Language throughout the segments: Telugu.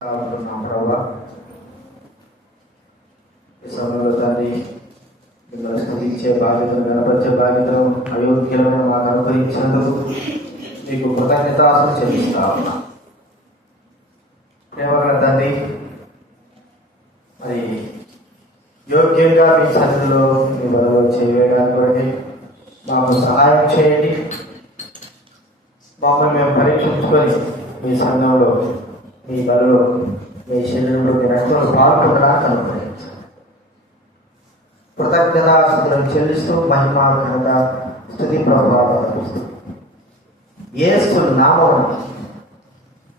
ప్రభా ఈ సమయంలో తండ్రి మిమ్మల్ని స్థుతించే బాధ్యతను గణపరిచే బాధ్యతను అయోగ్యమైన మాకు అనుగ్రహించినందుకు మీకు కృతజ్ఞతాస్తులు చెల్లిస్తా ఉన్నా. ప్రేమగల తండ్రి, మరి యోగ్యంగా మీ సన్నిధిలో మీ బలలో చేయడానికి మాకు సహాయం చేయండి. మమ్మల్ని మేము పరీక్షించుకొని మీ సంఘంలో మీ బలలో మీ శరీరంలో మీ రక్తంలో పాల్గొనడానికి అనుకోండి. కృతజ్ఞతాస్తులను చెల్లిస్తూ మహిమా ఘనత స్తుతి ప్రభావాలు యేసు నామమున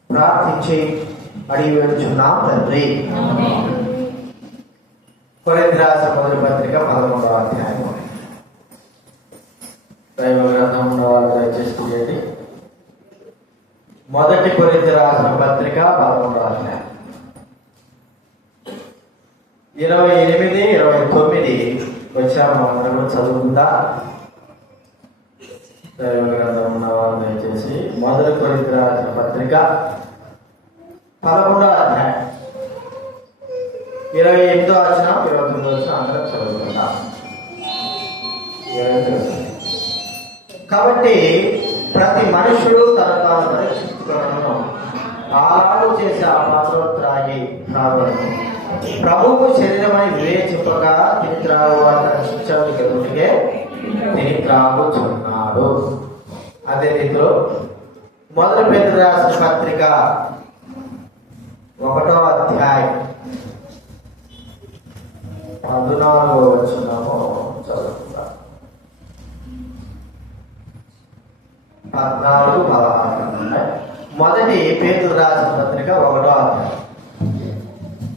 ప్రార్థించి అడిగి వేడుచున్నాం తండ్రి. కొరింథీయులకు రాసిన మొదటి పత్రిక 11వ అధ్యాయం. దైవ గ్రంథం ఉన్నవారు దయచేసి చూడండి. మొదటి కొరింథీయులకు రాసిన పత్రిక 11వ అధ్యాయం 28, 29 వచ్చాము. అందరూ చదువుకుందా? దైవ గ్రంథం ఉన్నవారు దయచేసి మొదటి కొరింథీయులకు రాసిన పత్రిక 11వ అధ్యాయం 28వ వచనం 29వ వచనం అందరం చదువుకుందాం. కాబట్టి ప్రతి మనుషుడు తన తాను పరీక్షించుకోవడం ఆలాడు చేసే ఆ పాత్ర త్రాగను ప్రభువు శరీరమై వివేచింపగా తిని త్రాగువాడు తన శిక్షకుడికి ఎదుటికే తిని త్రాగుచున్నాడు. అదే రీతిలో మొదటి పేతురు రాసిన పత్రిక 1వ అధ్యాయం 14వ వచనము చదువుకుందాం. 14, 16. మొదటి పేతురు రాసిన పత్రిక 1వ అధ్యాయం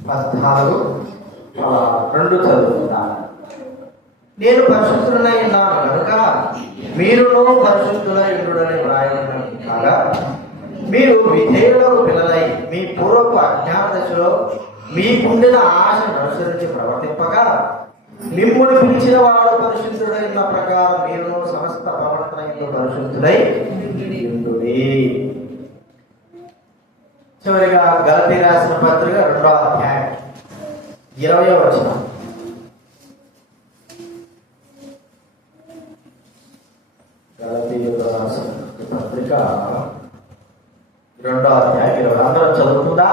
14, 16 చదువుకుందాం. నేను పరిశుద్ధులై ఉన్నాను కనుక మీరును పరిశుద్ధులై ఉండుడని వ్రాయబడినది కాగా, మీరు విధేయులకు పిల్లలై మీ పూర్వపు అజ్ఞాన దశలో మీకుండిన ఆశను అనుసరించి ప్రవర్తింపక మిమ్మును పిలిచిన వాడు పరిశుద్ధుడైన ప్రకారం మీరు సమస్త ప్రవర్తన పరిశుద్ధుడై ఉండుడి. చివరిగా గలతీ రాసిన పత్రిక 2వ అధ్యాయం 20వ వచనం. గలతీ రాసిన పత్రిక 2వ అధ్యాయం 20. అందరూ చదువుతుందా?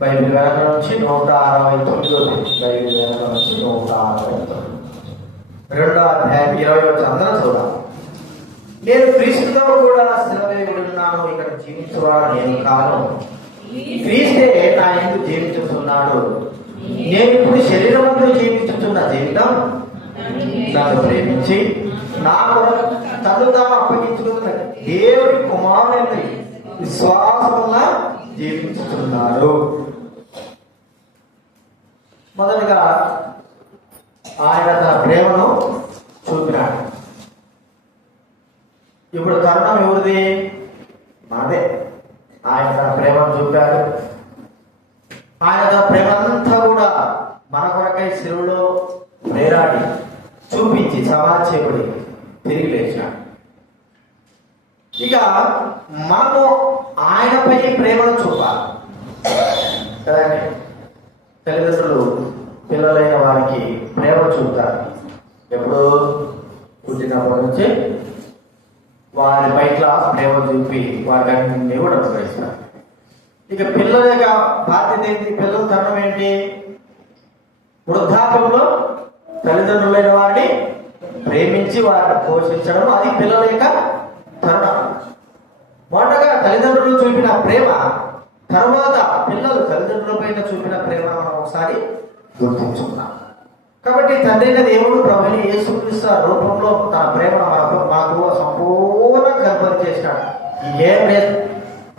బైబిల్ వెనక నుంచి 169. బైబిల్ వెనక నుంచి 169. 2వ అధ్యాయం 20 వచ్చి అందరూ చూడాలి. నేను క్రీస్తుతో కూడా శిలవేయబడినాను, ఇక్కడ జీవించేవాడు నేను కాను, క్రీస్తే నా యందు జీవించుతున్నాడు. నేను ఇప్పుడు శరీరమందు జీవించుతున్న జీవితం నన్ను ప్రేమించి నా కొరకు తను తాను అప్పగించుకున్న దేవుడి కుమారుని విశ్వాసముగా జీవించుతున్నాడు. మొదటగా ఆయన తన ప్రేమను చూపినాడు. ఇప్పుడు తరుణం ఎవరిది? మనదే. ఆయన తన ప్రేమను చూపాడు. ఆయన తన ప్రేమంతా కూడా మన కొరకై శిలువలో వేరాడి చూపించి సమాధి చేయబడి తిరిగి లేచాడు. ఇక మనము ఆయనపై ప్రేమను చూపాలి కదండి. తల్లిదండ్రులు పిల్లలైన వారికి ప్రేమ చూపుతారు. ఎప్పుడు పుట్టినప్పటి నుంచి వారి పైట్ల ప్రేమ చూపి వారికి అన్ని కూడా అనుగ్రహిస్తారు. ఇక పిల్లల యొక్క బాధ్యత ఏంటి? పిల్లల తరుణం ఏంటి? వృద్ధాప్యంలో తల్లిదండ్రులైన వారిని ప్రేమించి వారిని పోషించడం, అది పిల్లల యొక్క తరుణం. మొదటగా తల్లిదండ్రులు చూపిన ప్రేమ, తర్వాత పిల్లలు తల్లిదండ్రులపైన చూపిన ప్రేమ మనం ఒకసారి గుర్తించుకున్నాం. కాబట్టి తండ్రి దేవుడు ప్రభుని యేసుక్రీస్తు రూపంలో తన ప్రేమను మాకు సంపూర్ణంగా కనపరి చేసినాడు. ఏం లేదు,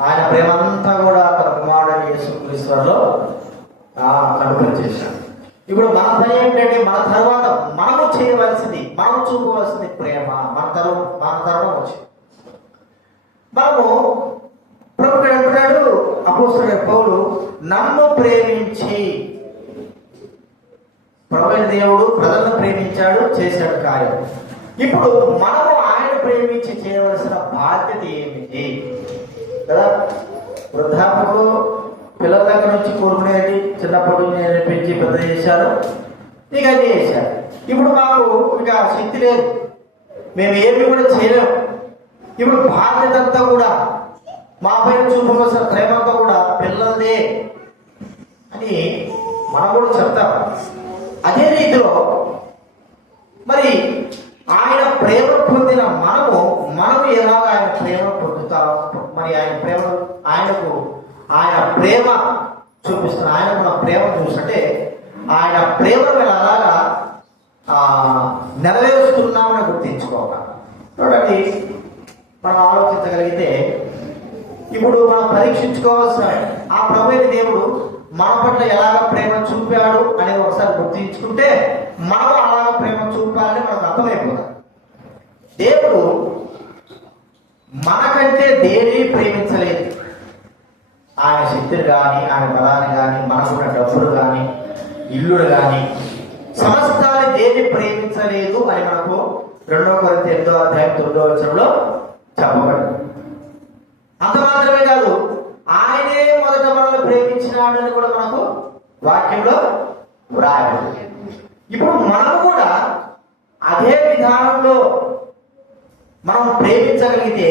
ఆయన ప్రేమ అంతా కూడా తన కుమారుడు యేసుక్రీస్తులో కనపరి చేశాడు. ఇప్పుడు మన పని ఏంటంటే, మన తర్వాత మనము చేయవలసింది, మనం చూపవలసింది ప్రేమ. మన తరం వచ్చింది. మనము ప్రభుత్వం అంటున్నాడు, అపోస్తలుడైన పౌలు నన్ను ప్రేమించి, ప్రభువైన దేవుడు ప్రజలను ప్రేమించాడు, చేశాడు కార్యం. ఇప్పుడు మనము ఆయన ప్రేమించి చేయవలసిన బాధ్యత ఏమిటి కదా? వృద్ధాప్యంలో పిల్లల దగ్గర నుంచి కోరుకునేది చిన్నప్పటి నుంచి నేను పెంచి పెద్ద చేశాను, ఇక అన్నీ చేశాను. ఇప్పుడు మాకు ఇక శక్తి లేదు, మేము ఏమి కూడా చేయలేము. ఇప్పుడు బాధ్యత అంతా కూడా మా పైన చూపవలసిన ప్రేమంతా కూడా పిల్లలదే అని మనం కూడా చెప్తాం. అదే రీతిలో మరి ఆయన ప్రేమ పొందిన మనము ఎలాగ ఆయన ప్రేమ పొందుతాం, మరి ఆయన ప్రేమ చూపిస్తున్న ఆయనకు మన ప్రేమ చూస్తుంటే ఆయన ప్రేమను అలాగా నెరవేరుస్తున్నామని గుర్తించుకోవాలి. చూడండి, మనం ఆలోచించగలిగితే ఇప్పుడు మనం పరీక్షించుకోవాల్సిన ఆ ప్రభువైన దేవుడు మన పట్ల ఎలాగ ప్రేమ చూపాడు అనేది ఒకసారి గుర్తించుకుంటే మనం అలాగ ప్రేమ చూపాలని మనకు అర్థమైపోతుంది. దేవుడు మనకంటే దేన్ని ప్రేమించలేదు. ఆయన శక్తిని కానీ, ఆయన బలాన్ని కానీ, మనకున్న డబ్బులు కానీ, ఇల్లులు కానీ, సమస్తాన్ని దేన్ని ప్రేమించలేదు అని మనకు 2 కొరింథీ 8:9 చెప్పబడింది. అంత మాత్రమే కాదు, ఆయనే మొదట మనల్ని ప్రేమించినాడు అని కూడా మనకు వాక్యంలో వ్రాయబడింది. ఇప్పుడు మనం కూడా అదే విధానంలో మనం ప్రేమించగలిగితే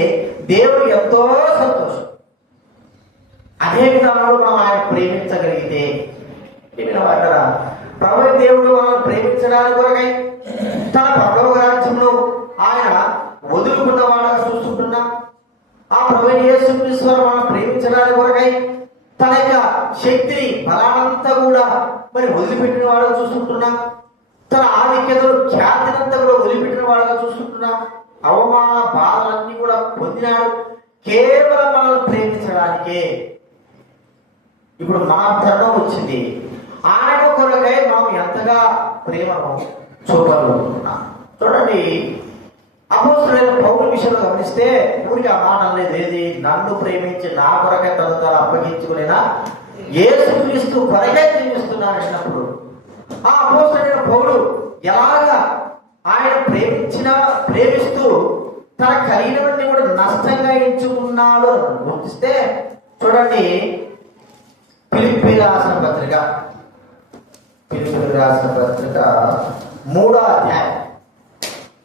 దేవుడు ఎంతో సంతోషం. అదే విధానంలో మనం ఆయన ప్రేమించగలిగితే ప్రభువైన దేవుడు మనం ప్రేమించడానికి కొరకై తన పరలోక రాజ్యంలో ఆయన వదులుకున్నవాడుగా చూస్తుంటున్నాం. ఆ ప్రభువైన యేసుక్రీస్తు మనం ప్రేమించడానికి కొరకై తన యొక్క శక్తిని బలానంతా కూడా మరి వదిలిపెట్టిన వాడుగా చూస్తుంటున్నాం. తన ఆధిక్యతలు ఖ్యాతినంతా కూడా వదిలిపెట్టిన వాడుగా చూస్తుంటున్నాం. అవమాన బాధలన్నీ కూడా పొందినాడు కేవలం మనల్ని ప్రేమించడానికే. ఇప్పుడు మా తరుణం వచ్చింది, ఆయన కొరకై మనం ఎంతగా ప్రేమను చూపగలుగుతున్నాం. చూడండి, అపోస్తలుడైన పౌలు విషయంలో గమనిస్తే ఊరికి ఆ మాట అనేది ఏది, నన్ను ప్రేమించి నా కొరకై తను తాను అప్పగించుకునేనా యేసుక్రీస్తు కొరకై ప్రేమిస్తున్నాను అన్నప్పుడు ఆ అపోస్తలుడైన పౌలు ఎలాగా ఆయన ప్రేమిస్తూ తన కలిగినవన్నీ కూడా నష్టంగా ఎంచుకున్నాడు గుర్తిస్తే చూడండి, ఫిలిప్పీ రాసిన పత్రిక 3వ అధ్యాయం,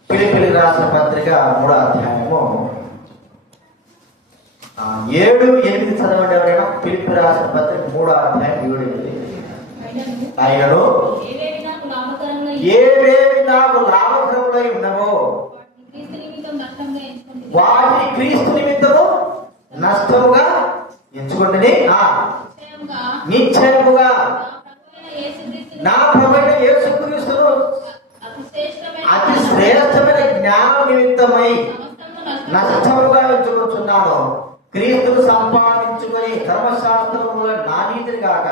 ఫిలిప్పీయులకు రాసిన పత్రిక 3వ అధ్యాయము 7-8 చదవండి ఎవరైనా. ఫిలిప్పీ రాసిన పత్రిక 3వ అధ్యాయం 7-8. ఆయనను ఏవేవి నాకు లాభకరములై ఉన్నవో వాటిని క్రీస్తు నిమిత్తము నష్టముగా ఎంచుకోండి. నిశ్చయముగా నా ప్రభువైన యేసుక్రీస్తును అతి శ్రేష్టమైన జ్ఞానం నిమిత్తమై నష్టముగా ఎంచుకుంటున్నాను. క్రీస్తును సంపాదించుకొని ధర్మశాస్త్రముల నా నీతిని కాక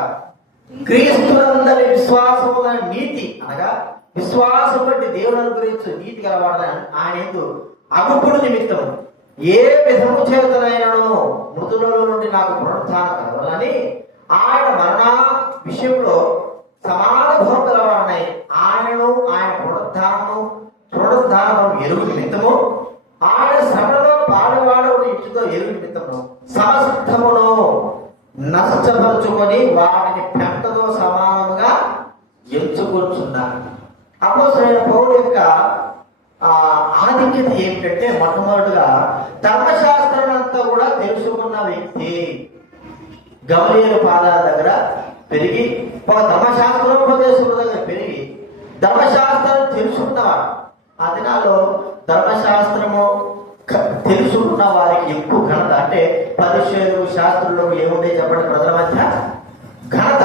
క్రీస్తునందరి విశ్వాసముల నీతి, అనగా విశ్వాసం బట్టి దేవుని గురించి నీతి గలవాడని ఆయన యందు అగుపుడు నిమిత్తం ఏ విధము చేతనైనను మృతుల నుండి నాకు పునరుత్థానం కలవాలని ఆయన మరణ విషయంలో సమానుభవం గలవాడనై ఆయనను ఆయన పునరుద్ధానము ఎరుగు నిమిత్తము ఆయన శ్రమలో పాడవాడవుడు ఇచ్చుతో ఎరుగు నిమిత్తము సమస్తమును నష్టపరుచుకొని వాటిని పెంటతో సమానముగా ఎంచుకుంటున్నాను. అపోస్తలుడైన పౌలు యొక్క ఆధిక్యత ఏమిటంటే మొట్టమొదటిగా ధర్మశాస్త్రం అంతా కూడా తెలుసుకున్న వ్యక్తి. గమలీయేలు పాదాల దగ్గర పెరిగి ఒక ధర్మశాస్త్రోపదేశకుల దగ్గర పెరిగి ధర్మశాస్త్రం తెలుసుకున్నవాడు. ఆ దినాల్లో ధర్మశాస్త్రము తెలుసుకున్న వారికి ఎక్కువ ఘనత. అంటే పరిశోధకులు శాస్త్రులు ఏముండే చెప్పండి, ప్రజల మధ్య ఘనత.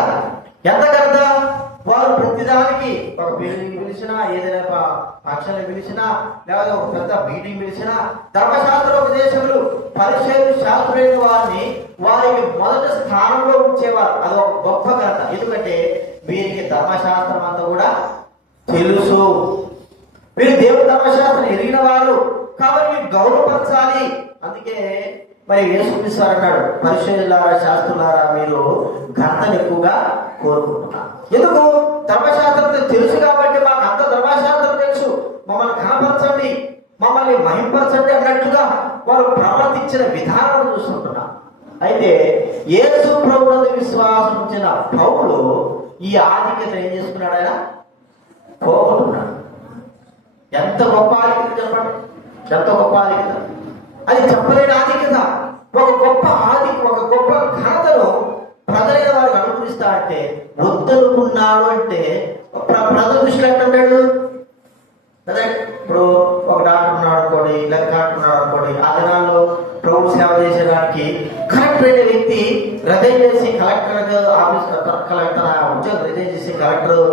ఎంత ఘనత? వారు ప్రతిదానికి ఒక బిల్డింగ్ పిలిచినా, ఏదైనా ఫంక్షన్ పిలిచినా, లేదా ఒక పెద్ద మీటింగ్ పిలిచినా ధర్మశాస్త్రోపదేశకులు పరిశోధకులు శాస్త్రులైన వారికి మొదటి స్థానంలో ఉంచేవారు. అది ఒక గొప్ప ఘనత. ఎందుకంటే వీరికి ధర్మశాస్త్రం అంతా కూడా తెలుసు. వీరు దేవుడు ధర్మశాస్త్రం ఎరిగిన వారు కాబట్టి మీరు గౌరవపరచాలి. అందుకే మరి యేసుక్రీస్తు అన్నాడు, పరిశోధకులారా శాస్త్రులారా మీరు ఘనతను ఎక్కువగా కోరుకుంటున్నారు. ఎందుకు? ధర్మశాస్త్రం తెలుసు కాబట్టి మాకు అంత ధర్మశాస్త్రం తెలుసు, మమ్మల్ని ఘనపరచండి, మమ్మల్ని మహింపరచండి అన్నట్టుగా వారు ప్రవర్తించిన విధానం చూస్తుంటున్నారు. అయితే యేసు ప్రభువునందు విశ్వాసం ఉంచిన పౌలు ఈ ఆధిక్యత ఏం చేసుకున్నాడు? ఆయన పోగొట్టున్నాడు. ఎంత గొప్ప ఆధిక్యత చెప్పండి, ఎంత గొప్ప ఆధిక్యత! అది చెప్పలేని ఆధిక్యత. ఒక గొప్ప ఒక గొప్ప ఘనతను ప్రజలైన వారికి అనుభవిస్తా అంటే వద్దనుకున్నాడు అంటే ప్రజల దృష్టిలో ఎట్టుంటాడు కదా. ఇప్పుడు ఒక డాక్టర్ ఉన్నాడు అనుకోండి, లేదా కలెక్టర్ ఉన్నాడు అనుకోండి, ఆ దినాల్లో ప్రభు సేవ చేసేదానికి కలెక్టర్ అనే వ్యక్తి రిజైన్ చేసి కలెక్టర్ ఆఫీస్ కలెక్టర్ ఉద్యోగం రిజైన్ చేసి కలెక్టర్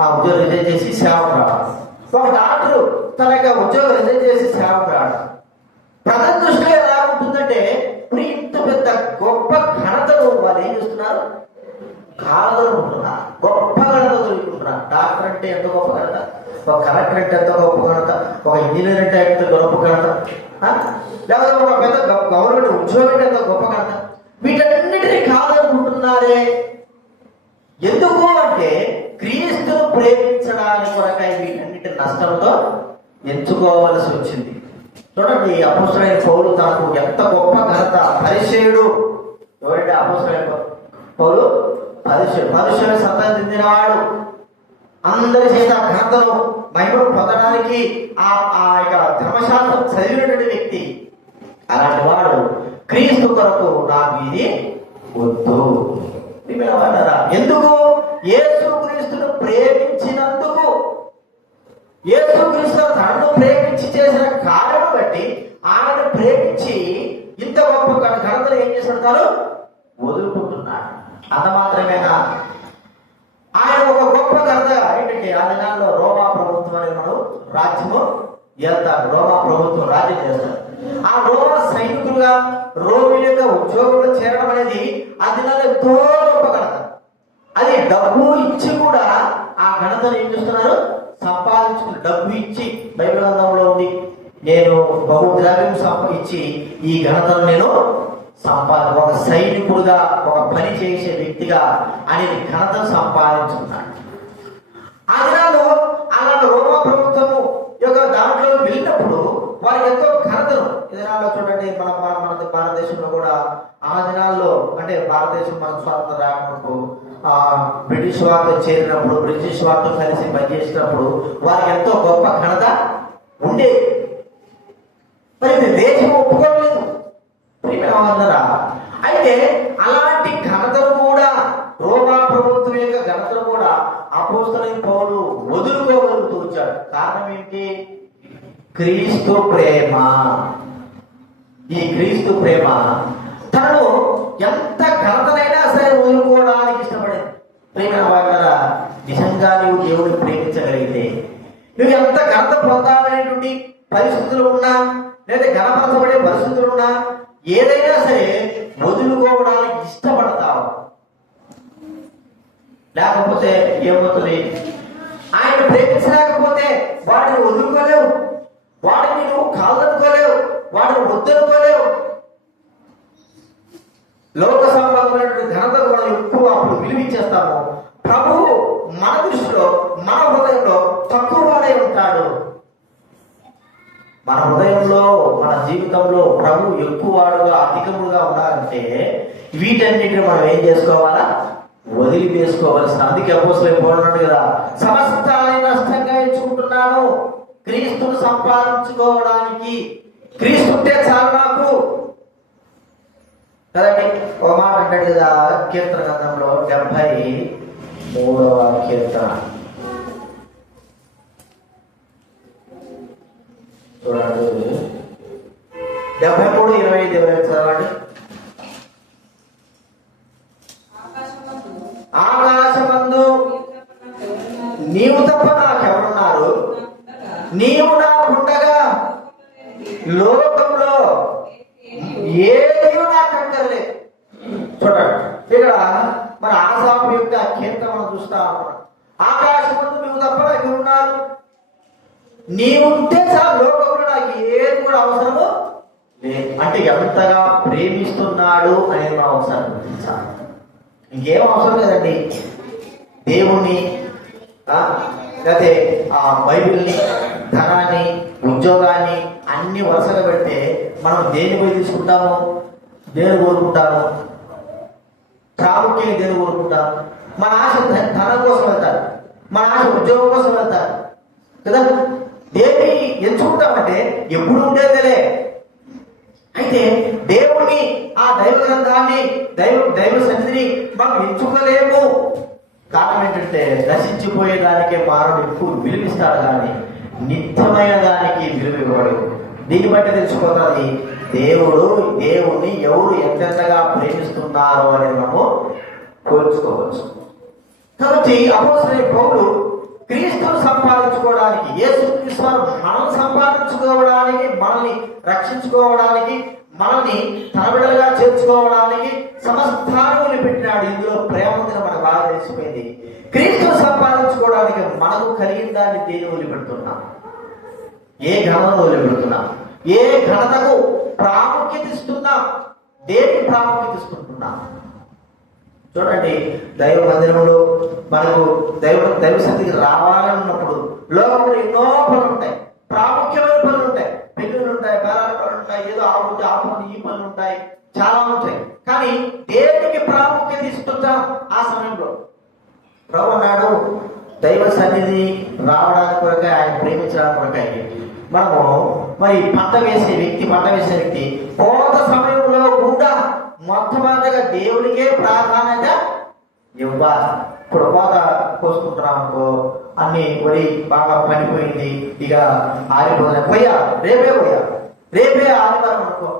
ఆ ఉద్యోగం రిజైన్ చేసి సేవకు రావడం. ఒక డాక్టర్ తన యొక్క ఉద్యోగం రిజైన్ చేసి సేవకు రావడం ప్రజల దృష్టిలో ఎలా ఉంటుందంటే, ఇప్పుడు ఇంత పెద్ద గొప్ప ఘనతను వాళ్ళు ఏం చేస్తున్నారు? కాదనుకుంటున్నారు. గొప్ప ఘనత దొరుకుతున్నారు. డాక్టర్ అంటే ఎంత గొప్ప ఘనత, ఒక కలెక్టర్ అంటే ఎంత గొప్ప ఘనత, ఒక ఇంజనీర్ అంటే ఎంత గొప్ప ఘనత, లేకపోతే ఒక పెద్ద గవర్నమెంట్ ఉద్యోగం అంటే ఎంత గొప్ప ఘనత. వీటన్నిటినీ కాదనుకుంటున్నారే. ఎందుకు అంటే క్రీస్తును ప్రేమించడానికి కొరకై వీటన్నిటి నష్టంతో ఎంచుకోవలసి వచ్చింది. చూడండి, అపోస్తలుడైన పౌలు తనకు ఎంత గొప్ప ఘనత. పరిసయ్యుడు ఎవరంటే? అపోస్తలుడైన పౌలు పరిసయ్యుడు సంతానం చెందినవాడు. అందరి చేత ఘనతను మహిమను పొందడానికి ఆ యొక్క ధర్మశాస్త్రం చదివినటువంటి వ్యక్తి. అలాంటి వాడు క్రీస్తు కొరకు నాకు ఇది వద్దు. ఎందుకు? యేసు క్రీస్తును ప్రేమించినందుకు, యేసు క్రీస్తు తనను ప్రేమించి చేసిన కార్యము బట్టి ఆయన ప్రేమించి ఇంత గొప్ప ఘనతను ఏం చేస్తున్నాడు? వదులుకుంటున్నాడు. అంత మాత్రమేనా? ఆయన ఒక గొప్ప ఘనత ఏంటంటే, ఆ దినాల్లో రోమా ప్రభుత్వం అనేది మనం రాజ్యము వెళ్తారు. రోమా ప్రభుత్వం రాజ్యం చేస్తారు. ఆ రోమా సైనికులుగా రోమి యొక్క ఉద్యోగంలో చేరడం అనేది ఆ దినాల్లో ఎంతో గొప్ప ఘనత. అది డబ్బు ఇచ్చి కూడా ఆ ఘనతను ఏం చేస్తున్నారు? సంపాదించుకుని డబ్బు ఇచ్చి, బైబిల్ గ్రంథంలో ఉంది, నేను బహుద్రవ్యం ఇచ్చి ఈ ఘనతను నేను ఒక సైనికుడుగా, ఒక పని చేసే వ్యక్తిగా అనేది ఘనతను సంపాదించుకున్నాడు. ఆ దినాల్లో అలాంటి రోమా ప్రభుత్వము యొక్క దాంట్లో వెళ్ళినప్పుడు వారికి ఎంతో ఘనతను ఈ దినాల్లో చూడండి. మన భారతదేశంలో కూడా ఆ దినాల్లో, అంటే భారతదేశం మన స్వాతంత్రం రాకముందు బ్రిటిష్ వారితో చేరినప్పుడు, బ్రిటిష్ వారితో కలిసి పనిచేసినప్పుడు వారికి ఎంతో గొప్ప ఘనత ఉండేది. మరి దేశం ఒప్పుకోలేదు. అయితే అలాంటి ఘనతను కూడా, రోమా ప్రభుత్వం యొక్క ఘనతను కూడా అపోస్తలుడైన పౌలు వదులుకోగలుగుతూ వచ్చాడు. కారణం ఏంటి? క్రీస్తు ప్రేమ. ఈ క్రీస్తు ప్రేమ తను ఎంత ఘనతనైనా సరే వదులుకోవడానికి ఇష్టపడేది. ప్రేమ వాళ్ళ నిజంగా నువ్వు దేవుడిని ప్రేమించగలిగితే, నువ్వు ఎంత ఘనత పొందాలనేటువంటి పరిస్థితులు ఉన్నా, లేదా ఘనపరచబడే పరిస్థితులు ఉన్నా, ఏదైనా సరే వదులుకోవడానికి ఇష్టపడతావు. లేకపోతే ఏమవుతుంది? ఆయన ప్రేమించలేకపోతే వాడిని వదులుకోలేవు, వాడిని నువ్వు కాదనుకోలేవు, వాడిని వద్దనుకోలేవు. లోక సంబంధమైనటువంటి ఘనతకు మనం ఎక్కువ అప్పుడు విలువిచ్చేస్తాము. ప్రభువు మన దృష్టిలో, మన హృదయంలో తక్కువ వాడే ఉంటాడు. మన హృదయంలో, మన జీవితంలో ప్రభు ఎక్కువ వాడుగా, అధికముగా ఉండాలంటే వీటన్నిటిని మనం ఏం చేసుకోవాలా? వదిలిపేసుకోవాల్సిన. అందుకే అపోస్తలుడైన పౌలు అన్నాడు కదా, సమస్తాన్ని నష్టంగా ఎంచుకుంటున్నాను క్రీస్తును సంపాదించుకోవడానికి. క్రీస్తు ఉంటే చాలు నాకు కదండి. ఒక మాట అంటాడు కదా, కీర్తన గ్రంథంలో 73వ కీర్తన చూడండి, 73:25 చదవండి. ఆకాశమందు నీవు తప్ప నాకెవరున్నారు? నీవు నాకుండగా లోకంలో ఏది నాకు అక్కర్లేదు. చూడండి, ఇక్కడ మన ఆసాపు యొక్క కీర్తన మనం చూస్తా ఉన్నాం. ఆకాశమందు నువ్వు తప్ప నాకు ఉన్నారు, నీవు ఉంటే చాలు, లోకంలో నాకు ఏది కూడా అవసరము లేదు. అంటే ఎంతగా ప్రేమిస్తున్నాడు అనేది మనం ఒకసారి గుర్తించాలి. ఇంకేం అవసరం లేదండి. దేవుణ్ణి, లేకపోతే ఆ బైబిల్ని, ధనాన్ని, ఉద్యోగాన్ని అన్ని వరుసగా పెడితే మనం దేన్ని పోయి తీసుకుంటాము? దేని కోరుకుంటాను? ప్రాముఖ్యంగా దేని కోరుకుంటాను? మన ఆశ ధనం కోసం వెళ్తారు, మన ఆశ ఉద్యోగం కోసం వెళ్తారు కదా. దేన్ని ఎంచుకుంటామంటే ఎప్పుడు ఉండేదిలే. అయితే దేవుణ్ణి, ఆ దైవ గ్రంథాన్ని, దైవ సన్నిధిని మనం ఎంచుకోలేము. కారణం ఏంటంటే నశించిపోయేదానికే మానవుడు ఎక్కువ విలువిస్తాడు కానీ నిత్యమైన దానికి విలువ ఇవ్వడు. దీన్ని బట్టి తెలిసిపోతుంది దేవుణ్ణి ఎవరు ఎంతెంతగా ప్రేమిస్తున్నారో అనేది మనము పోల్చుకోవచ్చు. కాబట్టి అపోస్తలుడైన పౌలు క్రీస్తును సంపాదించుకోవడానికి, యేసుక్రీస్తు మనం సంపాదించుకోవడానికి, మనల్ని రక్షించుకోవడానికి, మనల్ని తన బిడ్డలుగా చేర్చుకోవడానికి సమస్తాన్ని పెట్టినాడు. ఇందులో ప్రేమ ఉందని మనకు బాగా తెలిసిపోయింది. క్రీస్తును సంపాదించుకోవడానికి మనకు కలిగిన దాన్ని దేని వదిలిపెడుతున్నాం? ఏ ఘనతను వదిలిపెడుతున్నాం? ఏ ఘనతకు ప్రాముఖ్యత ఇస్తున్నాం? దేనికి ప్రాముఖ్యత ఇస్తుంటున్నాం? చూడండి, దైవ మందిరంలో మనకు దైవ సన్నిధికి రావాలన్నప్పుడు లోకంలో ఎన్నో పనులు ఉంటాయి, ప్రాముఖ్యమైన పనులు ఉంటాయి, పెళ్ళిళ్ళు ఉంటాయి, బేరాల పనులు ఉంటాయి, ఏదో ఆ పనులు ఈ పనులు ఉంటాయి, చాలా ఉంటాయి. కానీ దేనికి ప్రాముఖ్యత ఇస్తున్నాం? ఆ సమయంలో ప్రభు అన్నాడు, దైవ సన్నిధి రావడానికి కొరకై, ఆయన ప్రేమించడానికి కొరకై మనము మరి పంట వేసే వ్యక్తి కొంత సమయంలో కూడా మొట్టమొదటిగా దేవునికే ప్రాధాన్యత ఇవ్వాలి. ఇప్పుడు కోత కోసుకుంటున్నాం అనుకో, అన్ని వరి బాగా పనిపోయింది, ఇక ఆరిపోయా రేపే ఆదివారం అనుకో.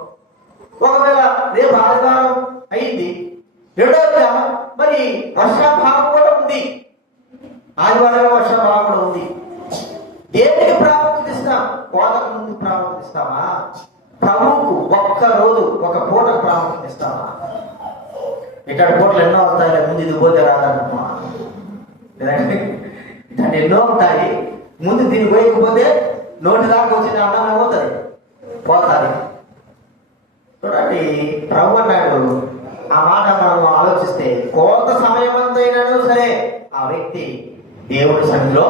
ఒకవేళ రేపు ఆదివారం అయింది, రెండోదిగా మరి వర్షాభావం కూడా ఉంది, ఆదివారం వర్షాభావం కూడా ఉంది. దేనికి ప్రాముఖ్యత ఇస్తాం? కోతకు ముందు ప్రాముఖ్యత ఇస్తామా? ప్రభువుకు ఒక్క రోజు ఒక పూటకు ప్రాముఖ్యత ఇస్తామా? ఇక్కడ పూటలు ఎన్నో వస్తాయి, ముందు ఇది పోతే రాదమ్మా, లేదంటే ఇట్లాంటి ఎన్నో ఉంటాయి. ముందు దీన్ని పోయకపోతే నోటి దాకా వచ్చిన అన్నం ఏమవుతుంది? పోతుంది. చూడండి, ప్రభు అన్నాడు, ఆ మాట మనం ఆలోచిస్తే కొంత సమయం అంతైనాను సరే ఆ వ్యక్తి దేవుని సన్నిధిలో,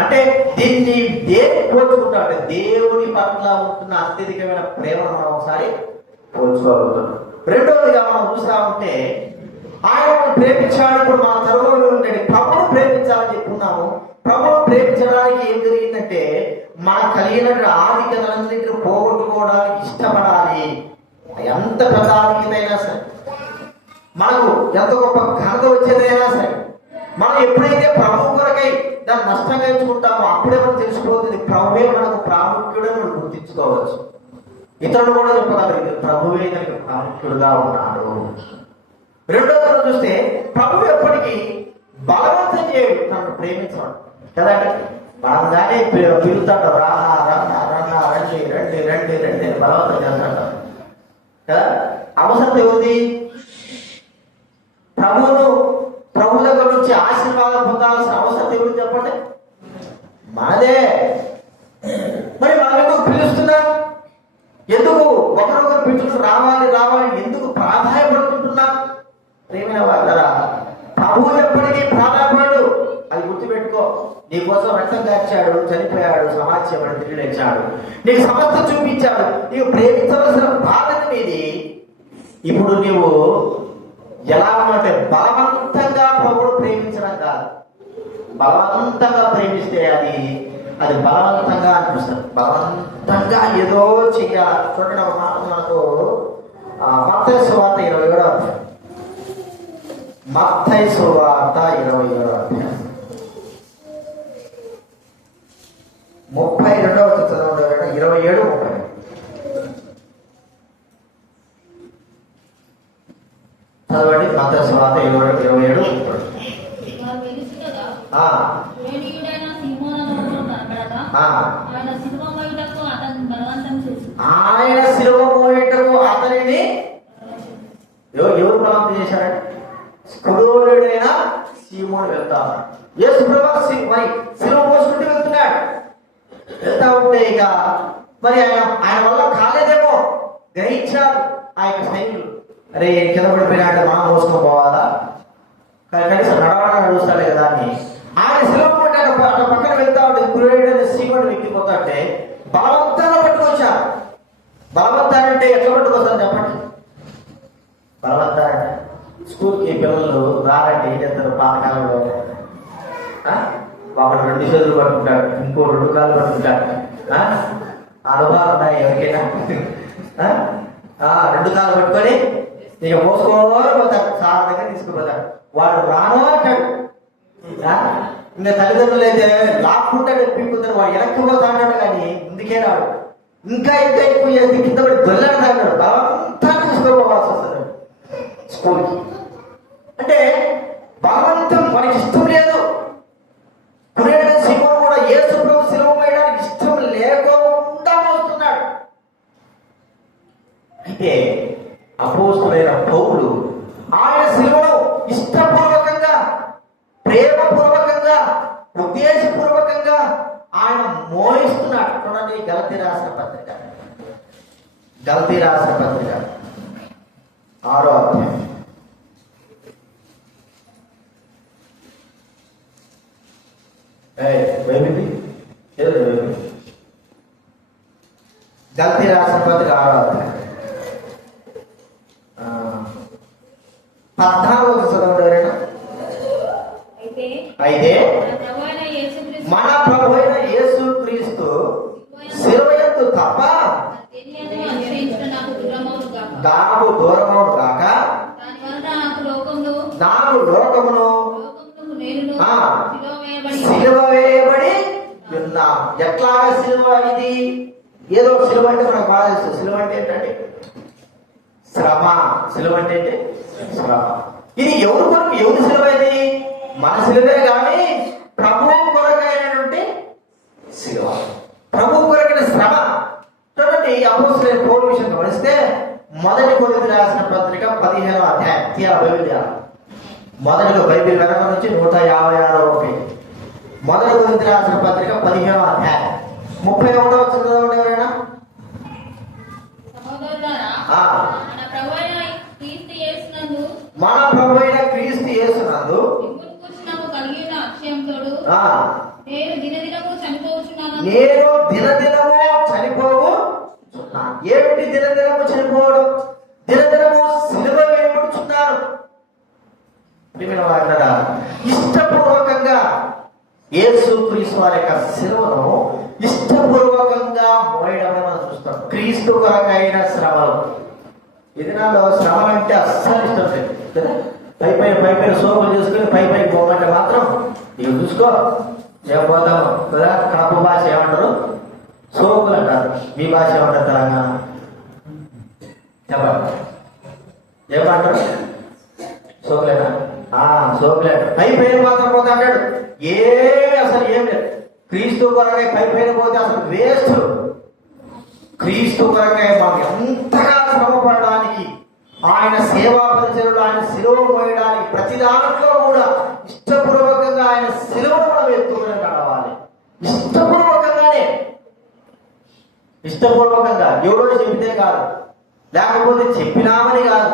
అంటే దీన్ని దేన్ని పోల్చుకుంటాడు? దేవుని పట్ల ఉంటున్న అత్యధికమైన ప్రేమను మనం ఒకసారి పోల్చుకోగలుగుతున్నాం. రెండవదిగా మనం చూస్తా ఉంటే ఆయన ప్రేమించాడు. ఇప్పుడు మన తరువులో ఉండే ప్రభువును ప్రేమించాలని చెప్పుకున్నాము. ప్రభువును ప్రేమించడానికి ఏం జరిగిందంటే మన కలిగిన ఆధిక్యతలన్నింటినీ పోగొట్టుకోవడానికి ఇష్టపడాలి. ఎంత పెద్ద ఆధిక్యతైనా సరే, మనకు ఎంత గొప్ప ఘనత వచ్చేదైనా సరే, మనం ఎప్పుడైతే ప్రభు కొరకై దాన్ని నష్టంగా ఎంచుకుంటామో అప్పుడే మనం తెలిసిపోతుంది ప్రభువే మనకు ప్రాముఖ్యుడని మనం గుర్తించుకోవచ్చు. ఇతరులు కూడా చెప్పగలరు, ప్రభువే దానికి ప్రాముఖ్యుడుగా ఉన్నాడు. రెండోది చూస్తే ప్రభు ఎప్పటికీ బలవంతం చేయడు, తనను ప్రేమించడం కదండి. బలంగానే పిలుతాడు, రండి బలవంతం చేస్తాడు కదా. అవసరం ఎవరిది? ప్రభు దగ్గర నుంచి ఆశీర్వాదం పొందాల్సిన అవసరం ఎవరు చెప్పండి? మనదే. మరి మనం ఎందుకు పిలుస్తున్నాం? ఎందుకు ఒకరొకరు పిలుచు రావాలి ఎందుకు ప్రాధాన్యపడుతుంటున్నాం? ప్రేమైన వాళ్ళరా, ప్రభువు ఎప్పటికీ ప్రాధాన్యపడు. అది గుర్తుపెట్టుకో. నీకోసం రక్తం కార్చాడు, చనిపోయాడు, సమాజం తిరిగి లేచాడు, నీకు సమస్త చూపించాడు, నీవు ప్రేమించవలసిన బాధ్యత మీది. ఇప్పుడు నీవు ఎలా అంటే బలవంతంగా ప్రభువును ప్రేమించడం కాదు. బలవంతంగా ప్రేమిస్తే అది బలవంతంగా అనిపిస్తుంది, బలవంతంగా ఏదో చెయ్యాలి. చూడండి, ఒక మాట మనకు మత్తయి సువార్త 27వ అధ్యాయం, మత్తయి సువార్త 27వ అధ్యాయం 32వ చదవండి. 27:30 చదవండి. మత్తయి సువార్త 27:30. ఆయన శిలువ మోయుటకు అతనిని ఎవరు బలవంతం చేశారంటే కుడోరుడైన సీమోను వెళ్తాడు. యేసు ప్రభు మరి శిలువ మోసుకుంటూ వెళ్తున్నాడు. వెళ్తా ఉంటే ఇక మరి ఆయన వల్ల కాలేదేమో గ్రహించారు ఆ యొక్క సైనికులు. అరే కింద పడిపోయినట్టు మనం మోసుకొని పోవాలా, కనీసం నడవడానికి నడుస్తాడు కదా అని ఆయన శిలువ అట్లా పక్కన వెళ్తా ఉంటే కుడోరుడైన సీమోను వెక్కిపోతా అంటే బలవంతంగా పట్టుకొచ్చారు. బలవంతానంటే ఎట్లా పట్టుకొస్తారు చెప్పండి? వాళ్ళు రారంటే ఏం చేస్తారు పాతకాలంలో? ఒకడు 2 చేతులు పట్టుకుంటాడు, ఇంకో 2 కాళ్ళు పట్టుకుంటాడు. అనుభవాలు ఉన్నాయి ఎవరికైనా? 2 కాళ్ళు పట్టుకొని ఇక మోసుకోవాలి పోతాడు, సార్ దగ్గర తీసుకుపోతాడు. వాడు రాను అంటాడు. ఇంకా తల్లిదండ్రులు అయితే లాక్కుంటాడు, పీక్కుతాడు, వాడు వెనక్కి పోతా అంటాడు కానీ ముందుకే రాడు. ఇంకా ఎక్కువ చేస్తే కింద పడి దొల్లాడు, బలవంతా తీసుకోపోవాల్సి వస్తుంది స్కూల్కి. అంటే బలవంతం మనకి ఇష్టం లేదు. కురేడు సింహం కూడా యేసు ప్రభు శిలువ వేయడానికి ఇష్టం లేకుండా వస్తున్నాడు. అయితే అపోస్తలుడైన పౌలు ఆయన శిలువను ఇష్టపూర్వకంగా, ప్రేమపూర్వకంగా, ఉద్దేశపూర్వకంగా ఆయన మోయిస్తున్నాడు. చూడండి, గలతీ రాసిన పత్రిక 6వ అధ్యాయం. గలతీ రాసిన పత్రిక 6వ అధ్యాయం 14వ చదవండి ఎవరైనా. అయితే మన ప్రభు అయిన యేసు క్రీస్తు శిలువయందు తప్ప నాకు దూరమవును గాక, నాకు లోకమును సిలువ వేయబడి ఉన్నా. ఎట్లాగా సిలువ ఇది? ఏదో సిలువ అంటే మనకు బాగా తెలుసు. సిలువ అంటే ఏంటంటే శ్రమ. సిలువ అంటే శ్రమ. ఇది ఎవరి కొరకు? ఎవరి సిలువ ఇది? మన సిలువే కానీ ప్రభువు కొరకైనటువంటి సిలువ, ప్రభువు కొరకైన శ్రమ. చూడండి, అపోస్తలుడైన పౌలు విషయం గమనిస్తే 1 కొరింథీయులకు రాసిన పత్రిక 15వ అధ్యాయం. మొదటిగా బైబిల్ వెనక నుంచి 156వ పేజీ. 1 కొరింథీయులకు రాసిన పత్రిక 15వ అధ్యాయం 31వ చదవండి ఎవరైనా. మన ప్రభు అయిన క్రీస్తు యేసునందు నేను దినదినము చనిపోవు. ఏమిటి దినదినము చనిపోవడం? దినదినము సిలువ వేయబడుచున్నాను. ఇష్టపూర్వకంగా యేసు క్రీస్తు వారి యొక్క సిలువను ఇష్టపూర్వకంగా మోయడం మనం చూస్తాం. క్రీస్తు కొరకైన శ్రమలు. ఈ దినాల్లో శ్రమలు అంటే అస్సలు ఇష్టం లేదు కదా. పై సోపులు చేసుకుని పైకి పోమంటే మాత్రం ఇక చూసుకో ఏమపోతాము కదా. కడప భాష ఏమంటారు? సోపులు అంటారు. మీ భాష ఏమంటారు? తెలంగాణ చెప్పండి, ఏమంటారు? సోపులేనా? సోపులే. పైన మాత్రం పోతా అంటాడు. అసలు ఏం లేదు. క్రీస్తు కొరకై పైన పోతే అసలు వేస్ట్. క్రీస్తు కొరకై మాకు ఎంతగా శ్రమపడడానికి, ఆయన సేవా పరిచయలు, ఆయన సిలువ మోయడానికి ప్రతి దాంట్లో కూడా ఇష్టపూర్వకంగా ఆయన సిలువను కూడా ఎత్తుకుని నడవాలి. ఇష్టపూర్వకంగా ఎవరో చెబితే కాదు, లేకపోతే చెప్పినామని కాదు.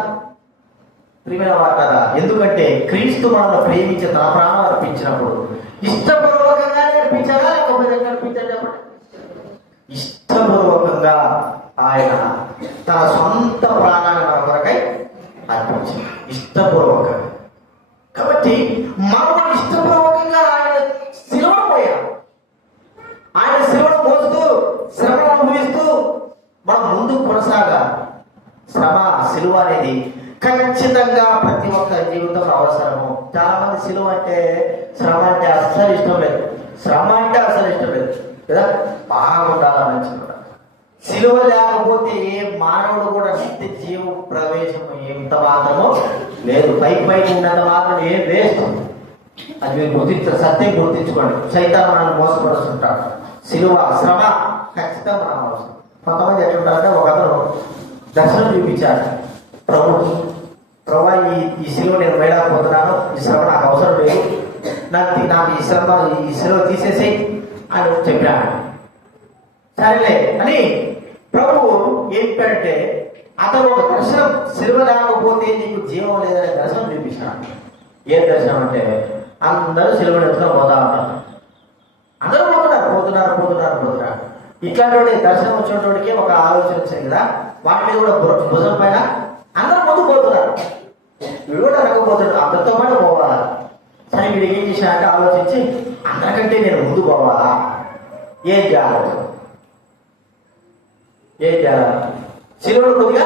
ప్రియమైన వారు కదా. ఎందుకంటే క్రీస్తు మనల్ని ప్రేమించి తన ప్రాణం అర్పించినప్పుడు ఇష్టపూర్వకంగానే అర్పించారా, లేకపోతే అర్పించారు చెప్పండి? ఇష్టపూర్వకంగా ఆయన తన సొంత ప్రాణాన్ని మన కొరకై అర్పించారు. ఇష్టపూర్వకంగా. కాబట్టి మనం ఇష్టపూర్వకంగా ఆయన శిలువను పోయాం. ఆయన శిలువను మోస్తూ శ్రమను అనుభవిస్తూ మనం ముందుకు కొనసాగాలి. శ్రమ, శిలువ అనేది ఖచ్చితంగా ప్రతి ఒక్క జీవితంలో అవసరము. చాలా మంది శిలువ అంటే, శ్రమ అంటే అస్సలు ఇష్టం లేదు. శ్రమ అంటే అసలు ఇష్టం లేదు కదా. బాగుండాలి, మంచిగా ఉండాలి. శిలువ లేకపోతే ఏ మానవుడు కూడా నిత్య జీవ ప్రవేశం ఎంత మాత్రమో లేదు. పైకి ఉన్నంత మాత్రం ఏం వేస్ట్. అది మీరు సత్యం గుర్తించుకోండి. సైతాన్ మనల్ని మోసపరుస్తుంటాడు. శిలువ, శ్రమ ఖచ్చితంగా మనం అవసరం. కొంతమంది ఎట్లుంటారంటే, ఒక అతను దర్శనం చూపించాడు ప్రభుకి. ప్రభు, ఈ శిలువ నేను వేయలేకపోతున్నాను, ఈ శ్రమ నాకు అవసరం లేదు, నాకు ఈ శిలువ తీసేసి అని చెప్పాడు. సరేలే అని ప్రభు ఏం చెప్పాడంటే, అతను ఒక దర్శనం, శిలువ లేకపోతే నీకు జీవం లేదనే దర్శనం చూపించాడు. ఏం దర్శనం అంటే, అందరూ శిలువ ఎత్తుకొని పోతా ఉంటారు. అందరూ పోతున్నారు. ఇట్లాంటి దర్శనం వచ్చినోడికి ఒక ఆలోచన వచ్చింది కదా, వాటి మీద కూడా భుజం పైన అందరూ ముందు పోతున్నారు. వీడు కూడా అనకపోతాడు, అందరితో పాటు పోవాలా. సరే వీడు ఏం చేశాడంటే ఆలోచించి అందరికంటే నేను ముందు పోవాలా, ఏం చేయాలి శిలువను కొద్దిగా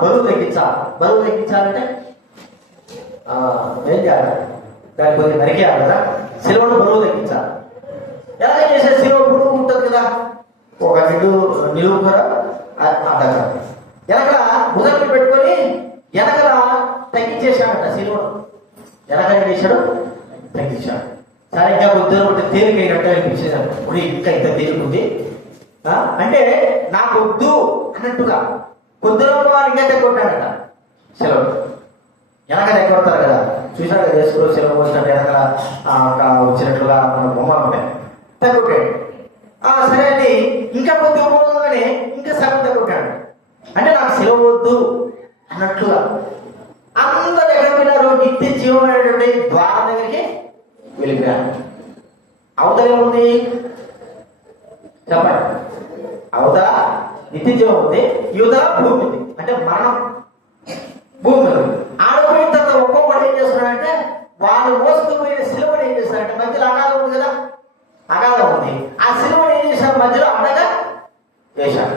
బరువు తగ్గించాలంటే ఏం చేయాలి, దాన్ని కొద్దిగా నరికేయాలి కదా. శిలువను బరువు తగ్గించాలి. ఎలా చేసే శిలువ బరువు ఉంటుంది కదా, ఒక నిలువుకర అడ్డకర వెనకల ముదలు పెట్టుకొని వెనకల తగ్గించేశాడట శిలువను. వెనక ఏం చేశాడు, తగ్గించాడు. సరే ఇంకా కొద్దిగా ఉంటే తేలికైనట్టు అనిపించేదాడు. ఇప్పుడు ఇంకా ఇంత తేలికుంది అంటే నాకు వద్దు అన్నట్టుగా కొద్దిలో ఇంకా తగ్గొట్టాడట సెలవు. వెనక తగ్గొడతారు కదా, చూసాడు కదా దేశంలో సెలవు వచ్చినట్టు వెనక వచ్చినట్లుగా మన బొమ్మలు ఉంటాయి. తగ్గొట్టాడు. సరే అని ఇంకా కొద్దిగా పోగానే ఇంకా సగం తగ్గొట్టాడు. అంటే నాకు సెలవు వద్దు అన్నట్లుగా అందరు ఎక్కడ పోయినారు, నిత్య జీవమైనటువంటి ద్వారం దగ్గరికి వెళ్ళిపోయారు. అవతల ఏముంది చెప్పండి, అవతల నిత్య జీవం ఉంది, యువతల భూమి ఉంది. అంటే మరణం భూమి ఉంది. ఆడపోయిన తర్వాత ఒక్కొక్కటి ఏం చేస్తున్నాడంటే వాళ్ళు మోసుకుపోయిన సిలువను ఏం చేస్తారంటే మధ్యలో అగాధం ఉంది కదా, అగాధం ఉంది. ఆ సిలువను ఏం చేశారు, మధ్యలో అడ్డగా వేశారు.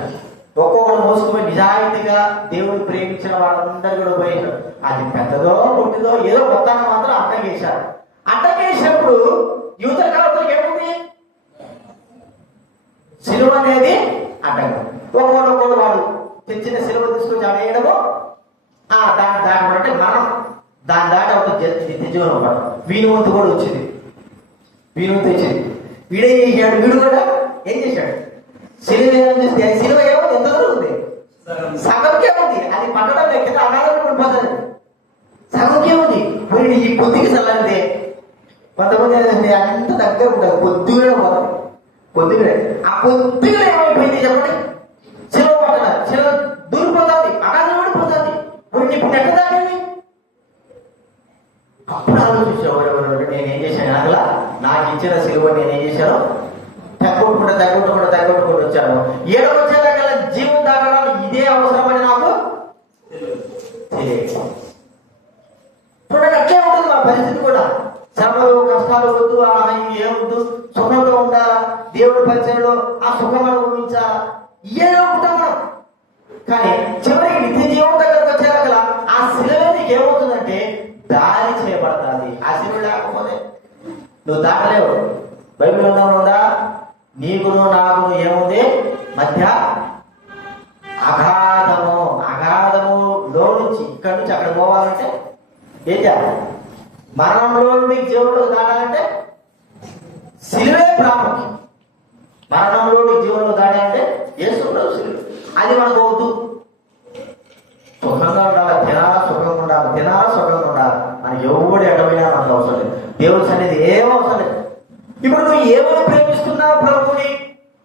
ఒక్కొక్కరు మోసుకుపోయి నిజాయితీగా దేవుడు ప్రేమించిన వాళ్ళందరూ కూడా పోయినారు. అది పెద్దదో పొట్టిదో ఏదో మొత్తాన్ని మాత్రం అడ్డగేశారు. అడ్డగేసినప్పుడు యువతల కావతలకి ఏముంది, సిలువ అనేది అడ్డంగా. ఒక్కొక్కడు వాడు తెచ్చిన సిలువ తీసుకొచ్చి ఆడేయడము దాని దాటి అంటే మనం దాని దాటి ఒక నిత్యజీవనం పడడం. వీని వంతు కూడా వచ్చింది, వీడేం చేశాడు, వీడు కూడా ఏం చేశాడు, సిలువ చూస్తే సిలువ ఏముంది, ఎంత దూరం ఉంది, సగంకే ఉంది. అది పట్టడం లెక్క అనాలని పడిపోతుంది, సగంకే ఉంది. వీడి ఈ పొద్దుకి చల్లారితే కొంతమంది ఏంటంటే అంత దగ్గర ఉంటుంది, పొద్దుగా పోతుంది. పొద్దుగా ఆ పొద్దుగా ఏమైపోయింది చెప్పండి, సిలువ పట్టడం, సిలువ దూరిపోతుంది, అనాథం పడిపోతుంది. వీడిని ఇప్పుడు ఎట్ట దాటింది. అప్పుడు ఆలోచించేవాడు, నేనేం చేశాను, అసలు నాకు ఇచ్చిన సిలువ నేనేం చేశాను, తగ్గొట్టుకుంటూ వచ్చాను. ఏడవ వచ్చేదాకా జీవం దాటడానికి ఇదే అవసరమని నాకు తెలియదు. చూడండి, అట్లే ఉంటుంది మా పరిస్థితి కూడా. శ్రమలు కష్టాలు వద్దు, ఏమొద్దు, సుఖంగా ఉండాలా, దేవుడి పరిచయంలో ఆ సుఖం అనుభవించాలా, ఇయ్యేదో ఉంటాం మనం. కానీ చివరికి నిత్య జీవం దగ్గరకు వచ్చేదాకా ఆ శిలువ నీకు ఏమవుతుందంటే దారి చేయబడుతుంది. ఆ శిలువ లేకపోతే నువ్వు దాటలేవు. బైబిల్ ఉందా, నీకును నాకును ఏముంది మధ్య అగాధములో నుంచి ఇక్కడి నుంచి అక్కడ పోవాలంటే ఏం చేయాలి, మరణంలో నుండి జీవంలో దాటాలంటే సిలువే ప్రాముఖ్యం. మరణంలో జీవంలో దాటాలంటే యేసుప్రభు సిలువ. అది మనకు వద్దు. సుఖంగా ఉండాలి, తినాలా సుఖంగా ఉండాలి. మనకి ఎవడు ఎడమైనా మనకు అవసరం లేదు. దేవుడి సన్నిధి ఏం అవసరం లేదు. ఇప్పుడు నువ్వు ఏమని ప్రేమిస్తున్నావు ప్రభుని?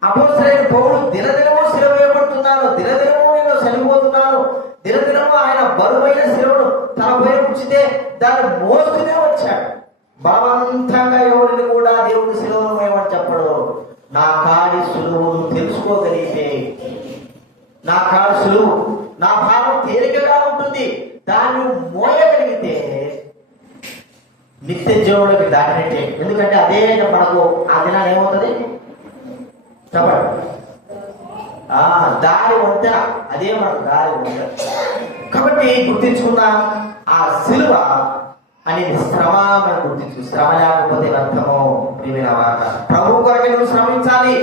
అపోస్తలుడైన పౌలు దినదినము సిలువ వేయబడుతున్నాను, దినదినము నేను చనిపోతున్నాను, దినదినము ఆయన బరువైన సిలువను తన పైన ఉంచితే దాన్ని మోస్తూనే వచ్చాడు. బలవంతంగా ఎవరిని కూడా దేవుడి సిలువను ఏమని చెప్పడు. నా కాడి సులువును తెలుసుకోగలిగితే, నా కాడి సులువు, నా భావం తేలికగా ఉంటుంది, దాన్ని మోయగలిగితే నిత్య జీవుడికి దాటినట్టే. ఎందుకంటే అదే మనకు ఆ దినాన్ని ఏమవుతుంది చెప్పండి, దారి వంతెన, అదే మనకు దారి వంతెన. కాబట్టి గుర్తించుకుందాం, ఆ సిలువ అనేది శ్రమ మనం గుర్తించు. శ్రమ లేకపోతే వ్యర్థము. ప్రియమైన వార్త, ప్రభు కొరకు నువ్వు శ్రమించాలి.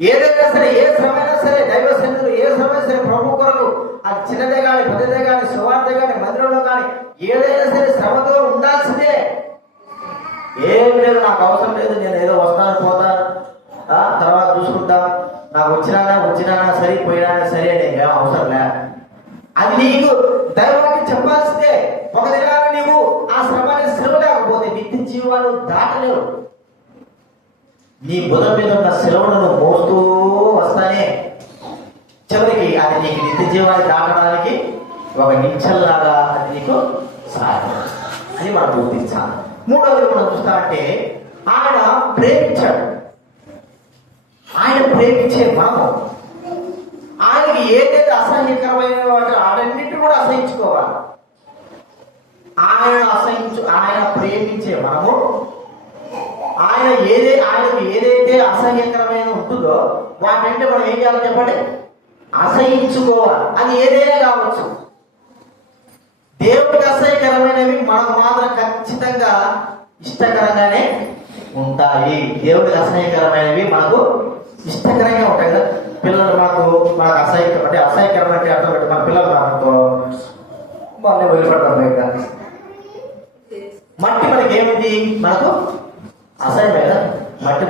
ఏదైనా సరే, ఏ శ్రమైనా సరే, దైవ సన్నిధిలో ఏ శ్రమైనా సరే ప్రభు కొరకు, అది చిన్నదే కానీ పెద్దదే కానీ సువార్త కానీ మందిరంలో కానీ ఏదైనా సరే శ్రమతో ఉండాల్సిందే. ఏమి లేదు, నాకు అవసరం లేదు, నేను ఏదో వస్తాను పోతాను, తర్వాత చూసుకుంటా, నాకు వచ్చినా సరే పోయినా సరే, నేను ఏం అవసరం లే. అది నీకు దైవానికి చెప్పాల్సిందే. ఒక దినాన నీవు ఆ శ్రమని శ్రమ లేకపోతే నిత్య జీవాలు దాటలేవు. నీ బుధం మీద ఉన్న సెలవులను మోస్తూ వస్తానే చివరికి అది నీకు నిత్య జీవాన్ని దాటడానికి ఒక నిచ్చల్లాగా అది నీకు సాధ్యం అని మనం గుర్తించాలి. మూడవది మనం చూస్తామంటే ఆయన ప్రేమించాడు. ఆయన ప్రేమించే మనము ఆయనకి ఏదైతే అసహ్యకరమైన వాటి వాటన్నింటినీ కూడా అసహించుకోవాలి. ఆయన ప్రేమించే మనము ఆయనకు ఏదైతే అసహ్యకరమైన ఉంటుందో వాటంటే మనం ఏం చేయాలి చెప్పండి? అసహించుకోవాలి. అది ఏదైనా కావచ్చు. దేవుడికి అసహ్యకరమైనవి మనకు మాత్రం ఖచ్చితంగా ఇష్టకరంగానే ఉంటాయి. దేవుడికి అసహ్యకరమైనవి మనకు ఇష్టకరంగా ఉంటాయి కదా. పిల్లలు మనకు అసహ్యకరం అంటే అర్థం పెట్టి మన పిల్లలు మనకు వాళ్ళని వదిలిపెడతారు బయట. మట్టి మనకి ఏమిటి? మనకు అసహ్యమే కదా. మట్టి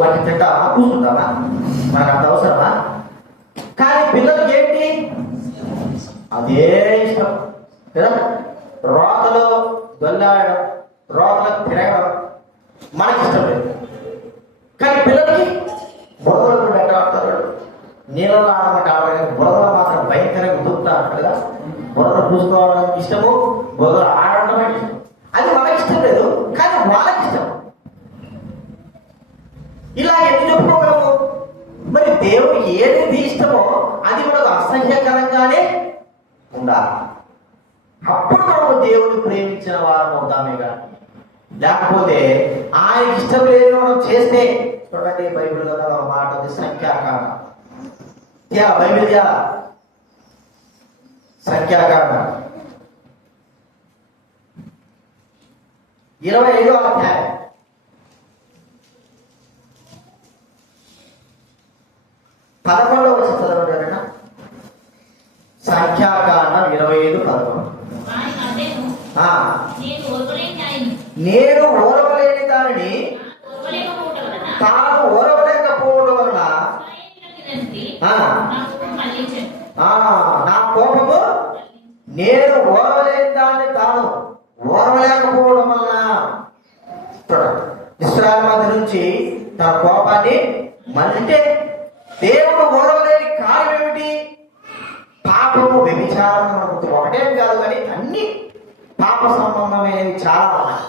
మట్టి తింటామా, కూర్చుంటామా? మనకు అంత అవసరమా? కానీ పిల్లలకి ఏంటి? అదే ఇష్టం కదా. రోతలో దొల్లాడడం, రోతలకు తిరగడం మనకి ఇష్టం లేదు. కానీ పిల్లలకి బురదలు కూడా ఆడతారు. నీళ్ళలో ఆడమంటే ఆడలేదు, బురదలో మాత్రం భయంకరంగా దూకుతారు కదా. బురద పూసుకోవడం ఇష్టము, బురదలు ఆడటం అంటే ఇష్టం. అది మనకి ఇష్టం లేదు, కానీ వాళ్ళకి ఇష్టం. ఇలా ఎందుకు చెప్పుకోగలము? మరి దేవుడికి ఏదైతే ఇష్టమో అది మనకు అసహ్యకరంగానే ఉండాలి. అప్పుడు మనము దేవుడిని ప్రేమించిన వారం అవుతామే. కానీ లేకపోతే ఆయనకి ఇష్టం లేదు మనం చేస్తే, చూడండి బైబిల్ కదా మాట ఉంది, సంఖ్యాకాండం. బైబిల్ సంఖ్యాకాండం 25వ అధ్యాయం 11వ వచనం చదవండి. సంఖ్యాకాండం 25:11. నేను ఓర్వలేని దానిని తాను ఓర్వలేకపోవడం వలన నా కోపము, నేను ఓర్వలేని దాన్ని తాను ఓర్వలేకపోవడం వలన ఇశ్రాయేలు మధ్య నుంచి తన కోపాన్ని మళ్ళీ. దేవుడు ఓర్వలేని కారణం ఏమిటి? పాపము, వ్యభిచారం. మనకు ఒకటే కాదు కానీ అన్ని పాప సంబంధమైనవి చాలా ఉన్నాయి.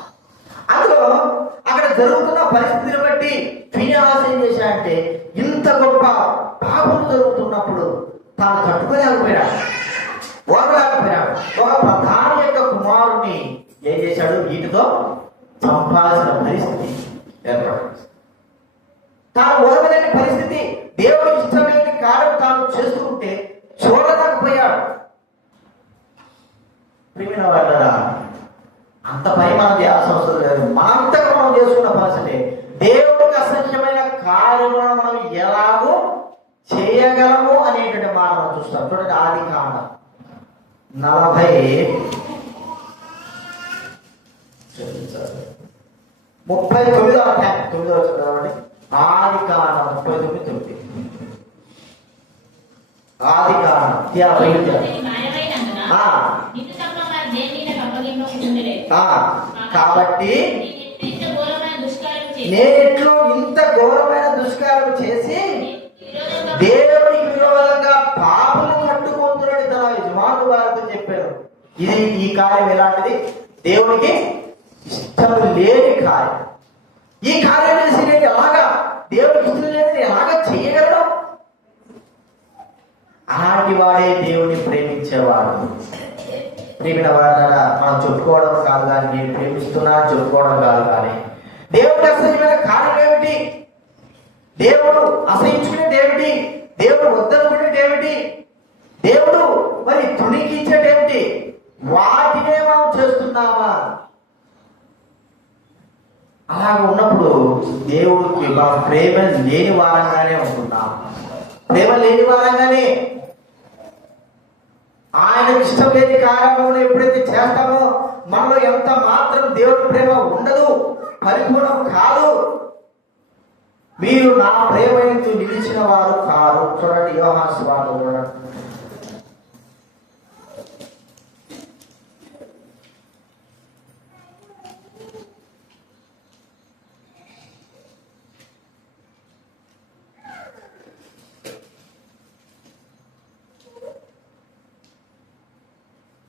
అందులో అక్కడ జరుగుతున్న పరిస్థితిని బట్టి ఫినెహాసు ఏం చేశాడంటే, ఇంత గొప్ప పాపం జరుగుతున్నప్పుడు తాను తట్టుకోలేకపోయాడు, ఓర్వలేకపోయాడు. ఒక ప్రధాని యొక్క కుమారుణ్ణి ఏం చేశాడు? వీటితో చంపాల్సిన పరిస్థితి ఏర్పడింది. తాను ఓర్వలేని పరిస్థితి, దేవుడు ఇష్టమైన కార్యం తాను చేస్తుంటే చూడలేకపోయాడు. ప్రియమైన వాళ్ళ అంత పని మనం చేయాల్సిన అవసరం లేదు. మనంతగా మనం చేసుకున్న పరిస్థితి, దేవుడికి అసహ్యమైన కార్యములను మనం ఎలాగో చేయగలము అనేటువంటి మాట మనం చూస్తాం. చూడండి, ఆదికాండం 39వ అధ్యాయం 9వ వచనం. ఆదికాండం 39:9. కాబట్టి నేనిట్లో ఇంత ఘోరమైన దుష్కారం చేసి దేవుడికి విరోధంగా పాపము కట్టుకుంటున్నాడు తన యజమానుడు వారితో చెప్పారు. ఈ కార్యం ఎలాంటిది? దేవుడికి ఇష్టం లేని కార్యం. ఈ కార్యం చేసి నేను ఎలాగా దేవుడికి ఇష్టం లేని ఎలాగా చేయగలను? అలాంటి వాడే దేవుడిని ప్రేమించేవాడు. ప్రేమిన వారిన మనం చెప్పుకోవడం కాదు కానీ, నేను ప్రేమిస్తున్నా చెప్పుకోవడం కాదు కానీ, దేవుడికి అసహ్యమైన కార్యం ఏమిటి? దేవుడు అసహించుకునేది ఏమిటి? దేవుడు వద్దనుకునేది ఏమిటి? దేవుడు మరి తృణీకించేది ఏమిటి? వాటినే మనం చేస్తున్నామా? అలాగ ఉన్నప్పుడు దేవుడికి మనం ప్రేమ లేని వారంగానే ఉంటున్నాం. ప్రేమ లేని వారంగానే ఆయనకు ఇష్టం లేని కార్యములను ఎప్పుడైతే చేస్తామో మనలో ఎంత మాత్రం దేవుడి ప్రేమ ఉండదు, పరిపూర్ణం కాదు. మీరు నా ప్రేమ ఎందు నిలిచిన వారు కారు. చూడండి, యోహాను సువార్త చూడండి.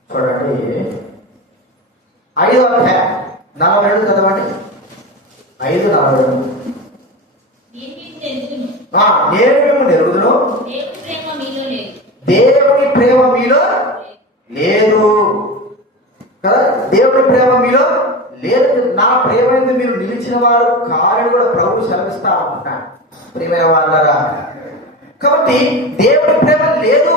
చూడండి 5వ అధ్యాయం 42 చదవండి. 5:42. నేను మిమ్మల్ని ఎరుగుదును, దేవుని ప్రేమ మీలో లేదు. కదా, దేవుని ప్రేమ మీలో లేదు, నా ప్రేమ మీద మీరు నిలిచిన వారు కారణం కూడా ప్రభు సెలవిస్తా ఉంటున్నాడు. ప్రియమైన వాళ్ళరా, కాబట్టి దేవుని ప్రేమ లేదు.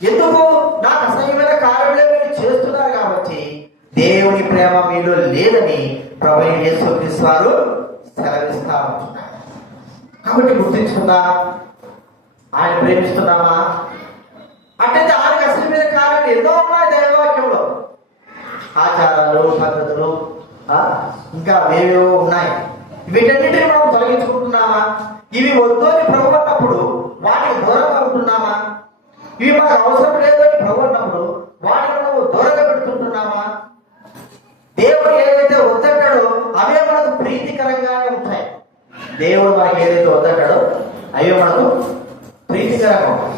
ఎందుకు? నాకు అసహ్యమైన కార్యములే మీరు చేస్తున్నారు కాబట్టి దేవుని ప్రేమ మీలో లేదని ప్రభువు యేసుక్రీస్తు వారు సెలవిస్తా ఉంటున్నారు. కాబట్టి గుర్తించుకుందా, ఆయన ప్రేమిస్తున్నామా? అంటే ఆయనకు అసహ్యమైన కార్యాలు ఎన్నో ఉన్నాయి దైవవాక్యంలో. ఆచారాలు, పద్ధతులు, ఇంకా వేవేవో ఉన్నాయి. వీటన్నిటిని మనం తొలగించుకుంటున్నామా? ఇవి వద్దు అని ప్రభు అన్నప్పుడు వాటికి దూరంగా ఉంటున్నామా? ఇవి మనకు అవసరం లేదు అని ప్రభు అన్నప్పుడు వాటిని మనం దూరంగా పెడుతుంటున్నామా? దేవుడు ఏదైతే వద్దన్నాడో అవే మనకు ప్రీతికరంగానే ఉంటాయి. దేవుడు మనకి ఏదైతే వద్దన్నాడో అవే మనకు ప్రీతికరంగా ఉంటాయి.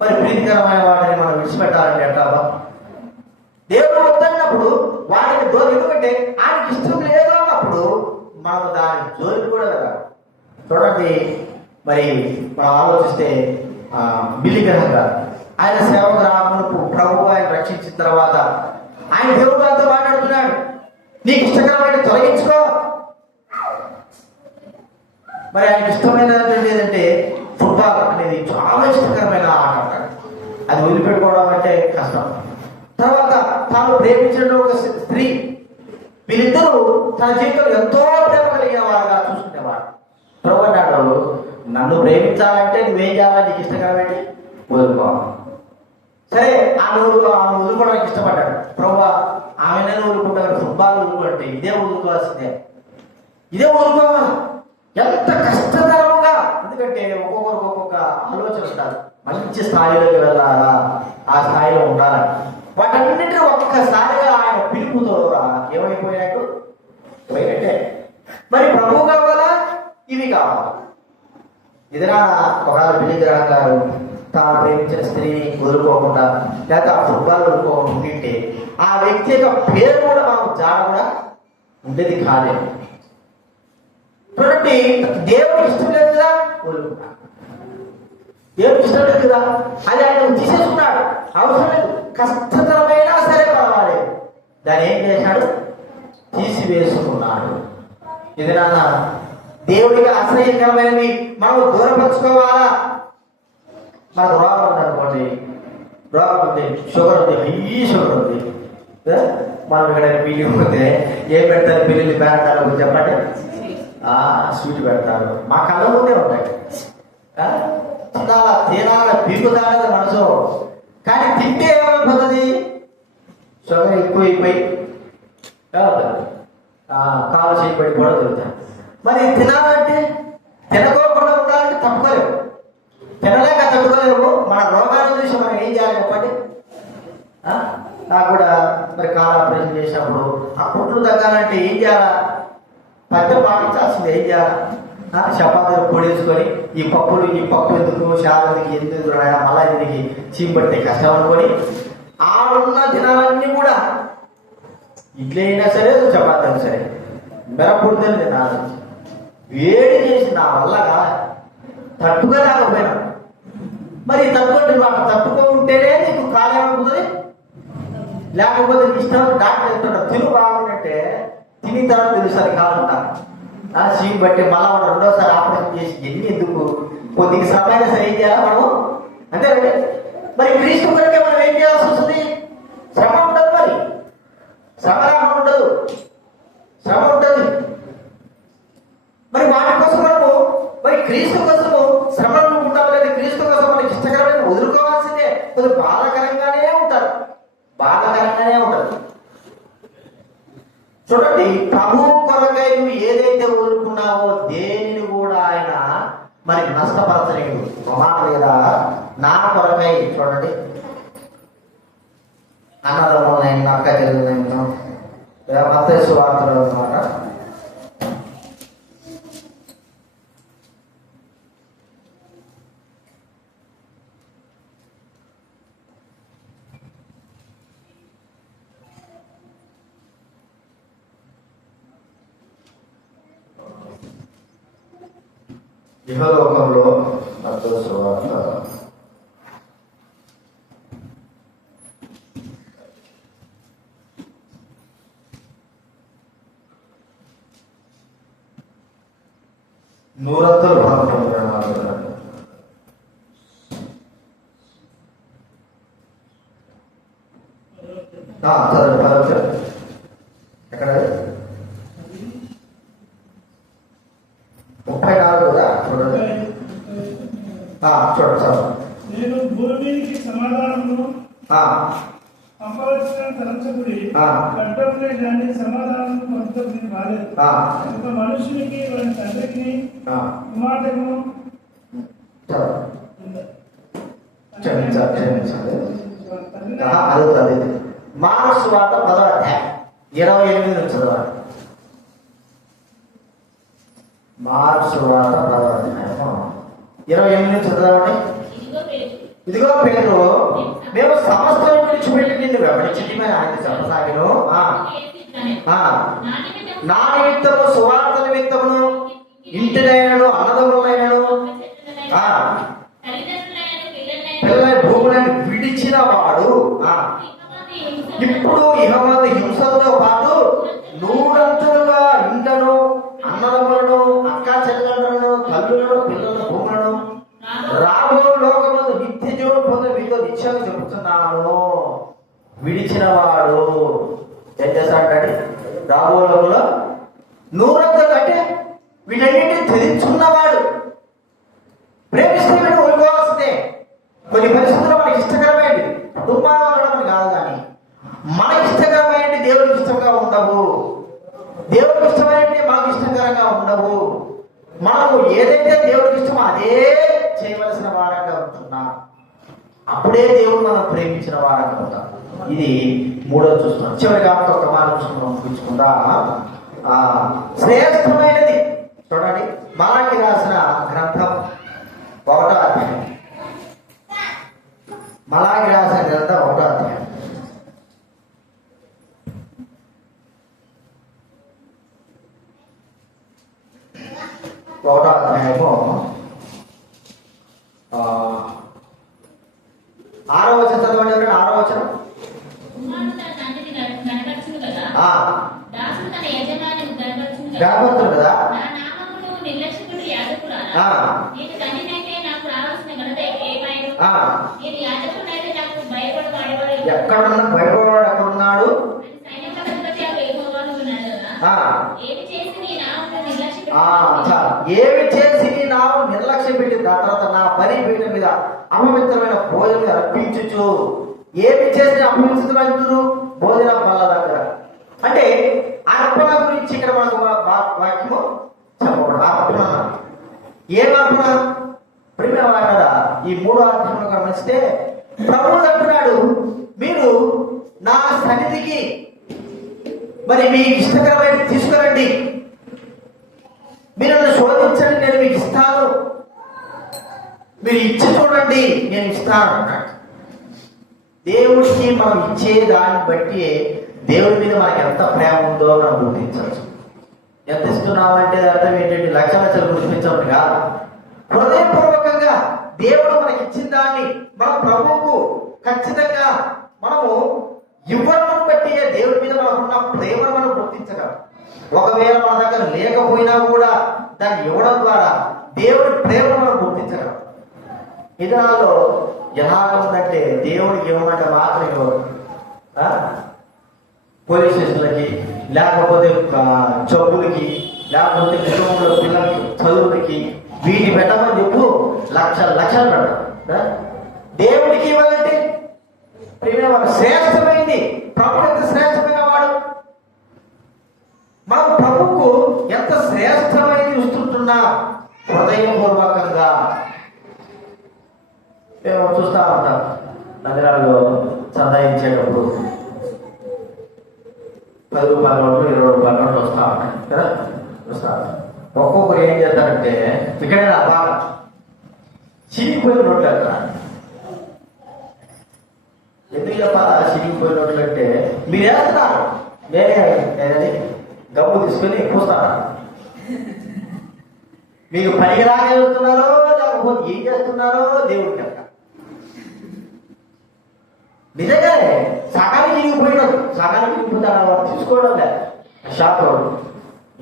మరి ప్రీతికరమైన వాటిని మనం విడిచిపెట్టాలంటే ఎట్లా? దేవుడు వద్దన్నప్పుడు వాటికి దూరం, ఎందుకంటే ఆయనకి ఇష్టం లేదు అన్నప్పుడు మనం దాని జోలికి కూడా వెళ్ళాలి. చూడండి, మరి మనం ఆలోచిస్తే బిల్లి గ్రహం గారు ఆయన సేవకు రామునకు ప్రభు ఆయన రక్షించిన తర్వాత ఆయన దేవుడు అంతా మాట్లాడుతున్నాడు, నీకు ఇష్టకరమైన తొలగించుకో. మరి ఆయనకి ఇష్టమైనది ఏంటంటే ఫుట్బాల్ అనేది చాలా ఇష్టకరమైన ఆట అంటాడు. అది వదిలిపెట్టుకోవడం అంటే కష్టం. తర్వాత తాను ప్రేమించిన ఒక స్త్రీ, వీళ్ళిద్దరూ తన జీవితంలో ఎంతో ప్రేమ కలిగిన వారుగా చూసుకునేవాడు. ప్రభు అన్నాడు, నన్ను ప్రేమించాలంటే నువ్వేం చేయాలి? నీకు ఇష్టకరమేంటి? వదులుకోవాలి. సరే, ఆమె వదులుకోవడానికి ఇష్టపడ్డాడు. ప్రభు ఆమెనే వదులుకుంటాడు, ఫుట్బాల్ వదులుకుంటే ఇదే వదులుకోవాల్సిందే, ఇదే వదులుకోవాలి. ఎంత కష్టతరముగా, ఎందుకంటే ఒక్కొక్కరికి ఒక్కొక్క ఆలోచన ఉంటారు. మంచి స్థాయిలోకి వెళ్ళాలా, ఆ స్థాయిలో ఉండాలి. వాటన్నిటిని ఒక్కసారిగా ఆయన పిలుపుతో ఏమైపోయినట్టు పోయినట్టే. మరి ప్రభువు కావాలా, ఇవి కావాలా? ఇదినా ఒకవేళ బిల్లి గ్రహం గారు తాను ప్రేమించిన స్త్రీని వదులుకోకుండా లేకపోతే ఆ ఫుట్బాల్ వదులుకోకుండా ఉండింటే ఆ వ్యక్తి యొక్క పేరు కూడా మనం జాడ కూడా ఉండేది కాలేదు. చూడండి, దేవుడికి ఇష్టం లేదు కదా, వదులుకున్నాడు. దేవుడికి ఇష్టం లేదు కదా, అది ఆయన తీసేసుకున్నాడు. అవసరం లేదు, కష్టతరమైనా సరే పర్వాలేదు, దాన్ని ఏం చేశాడు? తీసివేసుకున్నాడు. ఇది నాన్న దేవుడికి అసహ్యకరమైనవి మనం దూరపరచుకోవాలా? మనకు రోగం ఉందనుకోండి, రోగం ఉంది, షుగర్ ఉంది, హై షుగర్ ఉంది, మనం ఇక్కడ బిల్లు పోతే ఏం పెడతారు? బిల్లులు పెడతారు చెప్పండి, స్వీట్ పెడతారు. మా కళ్ళ ముందే ఉంటాయి. తినాల పీకుతాడది మనసు, కానీ తింటే ఏమైపోతుంది? షుగర్ ఎక్కువైపోయి కాలు చేయబడి కూడా తిరుగుతాయి. మరి తినాలంటే, తినకోకుండా ఉండాలంటే తప్పుకోలేము, తినలేక తప్పుకోలేము. మన రోగాన్ని చూసి మనం ఏం చేయాలి చెప్పండి? నాకు కూడా మరి కాలు ఆపరేషన్ చేసినప్పుడు ఆ పుట్లు తగ్గాలంటే ఏం చేయాలా? పద్యం పాటించాల్సింది. ఏం చేయాలా? చపాతీలు పొడేసుకొని ఈ పప్పు ఎందుకు, శాలకి ఎందుకు, మళ్ళా దీనికి చీపడితే కష్టం అనుకొని ఆడున్న దినాలన్నీ కూడా ఇడ్లీ అయినా సరే, చపాతీ అయినా సరే, మిరపుడితే తినాలి. వేడి చేసి నా వల్ల తట్టుగా రాకపోయినా, మరి తట్టుకోండి, మాకు తట్టుకో ఉంటేనే నీకు కాలేమవుతుంది. లేకపోతే నీకు ఇష్టం డాక్టర్ చెప్తుంటారు, తిను బాగుందంటే తిని తర్వాత తెలుస్తుంది కావాలంటారు. సీన్ బట్టి మళ్ళా మనం రెండోసారి ఆపరేషన్ చేసి ఎన్ని ఎందుకు? కొద్దిగా సమయాన్ని సరే ఏం చేయాలి మనము? అంతేనండి. మరి క్రీస్తు కొరకే మనం ఏం చేయాల్సి వస్తుంది? శ్రమ ఉండదు, మరి శ్రమ ఉండదు, శ్రమ ఉంటుంది. మరి వాటి కోసం మనము మరి క్రీస్తు కోసము శ్రమలు ఉంటాం. లేదా క్రీస్తు కోసం మనకి ఇష్టకరమైన వదులుకోవాల్సిందే. కొద్దిగా బాధాకరంగానే ఉంటారు, బాధాకరంగానే ఉంటారు. చూడండి, ప్రభు కొరకై నువ్వు ఏదైతే వదులుకున్నావో దేనిని కూడా ఆయన మరి నష్టపరచలేడు. మాట లేదా నా కొరకై. చూడండి, అన్నదమ్ములైన అక్క చెల్లెలైన మత్తయి సువార్తలో అన్నమాట. ఇహలోకంలో మత్తయి సువార్త నూరంతలు ఫలం పొందుకున్న వారు ఉన్నారు. చదవండి 10వ వచనం. ఎక్కడ 34 కదా, చూడండి. చూడండి సార్. నేను భూమికి సమాధానము పంపవలసిన తలంచకుడి గడ్డంలో దాన్ని సమాధానం పంపుతుంది బాలేదు. ఒక మనుషునికి వారి తండ్రికి కుమార్తెను అడుగుతుంది. మార్క్స్ వార్త 10వ అధ్యాయం 28 నుంచి చదవాలి. మార్క్స్ వార్త 10వ అధ్యాయం 28 నుంచి చదవండి. ఇదిగో పేతురు, మేము సమస్తం విడిచిపెట్టి నిన్ను వెంబడించింది ఆయన చెప్పసాగిను. నా నిమిత్తము సువార్త నిమిత్తమును ఇంటినైనను అన్నదమ్ములైనను పిల్లల భూములను విడిచిన వాడు ఇప్పుడు ఇహమందు హింసలతో పాటు 100 ఇంటను అన్నదమ్ములను అక్క చెల్లెలను తల్లులను పిల్లల భూములను రాబో లోకమందు నిత్య జీవనం పొంది మీతో నిత్యంగా చెబుతున్నాను. విడిచిన వాడు ఏం చేస్తాడంటే రాబో లోకంలో 100 కంటే వీటన్నింటినీ ధరించుకున్నవాడు. ప్రేమిస్తే వీడు కోరుకోవాల్సిందే. కొన్ని పరిస్థితుల్లో మనకి ఇష్టకరమైనది కుటుంబాలు ఉండడం కాదు, కానీ మనకి ఇష్టకరమైనది దేవుడికి ఇష్టంగా ఉండవు. దేవుడికి ఇష్టమైనది మనకు ఇష్టకరంగా ఉండవు. మనము ఏదైతే దేవుడికి ఇష్టమో అదే చేయవలసిన వారంగా ఉంటున్నాం. అప్పుడే దేవుడు మనం ప్రేమించిన వారంగా ఉంటాం. ఇది 3వ చూస్తున్నాం. చివరిగా ఒక మాట ముగించుకుందా. శ్రేష్టమైనది చూడండి, మలాకి రాసిన గ్రంథం 1వ అధ్యాయం. మలాకి రాసిన గ్రంథం 1వ అధ్యాయం. ఒకటో అధ్యాయము 6వ వచనం చదవండి. 6వ వచనం. గణపతులు కదా. ఎక్కడున్నా భయపడవాడు ఎక్కడ ఉన్నాడు. ఏమి చేసి నీ నామం నిర్లక్ష్యం పెట్టిన తర్వాత నా పని పీఠ మీద అపవిత్రమైన భోజనం అర్పించు. ఏమి చేసి అపవిత్రమైన భోజన బల్ల దగ్గర అంటే అర్పణ గురించి ఇక్కడ మనకు వాక్యము చెప్పకూడదు. అర్పణ ఏం అర్పణ ప్రేమ కదా. ఈ 3వ అధ్యాయంలో గమనిస్తే ప్రభువు అంటున్నాడు, మీరు నా సన్నిధికి మరి మీకు ఇష్టకరమైన తీసుకురండి, మీరు నన్ను శోధించండి, నేను మీకు ఇస్తాను, మీరు ఇచ్చి చూడండి, నేను ఇస్తాను అన్నాడు. దేవుడికి మనం ఇచ్చే దాన్ని బట్టి దేవుడి మీద మనకి ఎంత ప్రేమ ఉందో మనం గుర్తించవచ్చు. ఎంత ఇస్తున్నామంటే అర్థం ఏంటంటే లక్షలు గుర్తించడం కాదు. హృదయపూర్వకంగా దేవుడు మనకి ఇచ్చిన దాన్ని మన ప్రభువుకు ఖచ్చితంగా మనము ఇవ్వడం బట్టి దేవుడి మీద మనకున్న ప్రేమను మనం గుర్తించగలం. ఒకవేళ మన దగ్గర లేకపోయినా కూడా దాన్ని ఇవ్వడం ద్వారా దేవుడి ప్రేమను మనం గుర్తించగలం. ఈ దినాల్లో ఎలాగ ఉందంటే దేవుడికి ఇవ్వమంటే మాత్రం ఇవ్వరు. పోలీస్ స్టేషన్లకి, లేకపోతే జబ్బులకి, లేకపోతే కుటుంబంలో పిల్లలకి చదువులకి వీటి పెట్టమని చెప్పు లక్షలు పెట్టడం. దేవుడికి ఇవ్వాలంటే ప్రియమైన శ్రేష్టమైంది. ప్రభువు ఎంత శ్రేష్టమైన వాడు. మనం ప్రభువుకు ఎంత శ్రేష్టమైనది ఇస్తుంటున్నా హృదయపూర్వకంగా మేము చూస్తా ఉంటాం. నగరాల్లో చందాయించేటప్పుడు 10 రూపాయల నోట్లు 20 రూపాయల నోట్లు వస్తూ ఉంటాయి కదా. వస్తా ఒక్కొక్కరు ఏం చేస్తారంటే ఇక్కడే బాగా చిరిగిపోయిన నోట్లు వెళ్తారు. ఎందుకు చెప్పాలా చిరిగిపోయిన నోట్లు అంటే మీరు వేస్తున్నారు, నేనే గమ్ము తీసుకొని పూస్తాను. మీకు పనికి రాగలుగుతున్నారో లేకపోతే ఏం చేస్తున్నారో దేవుడికి అంట. నిజంగానే సగానికి చిరిగిపోయినది, సగానికి చిరిగిపోతారు వాడు తీసుకోవడం లేదు. షాప్ వాడు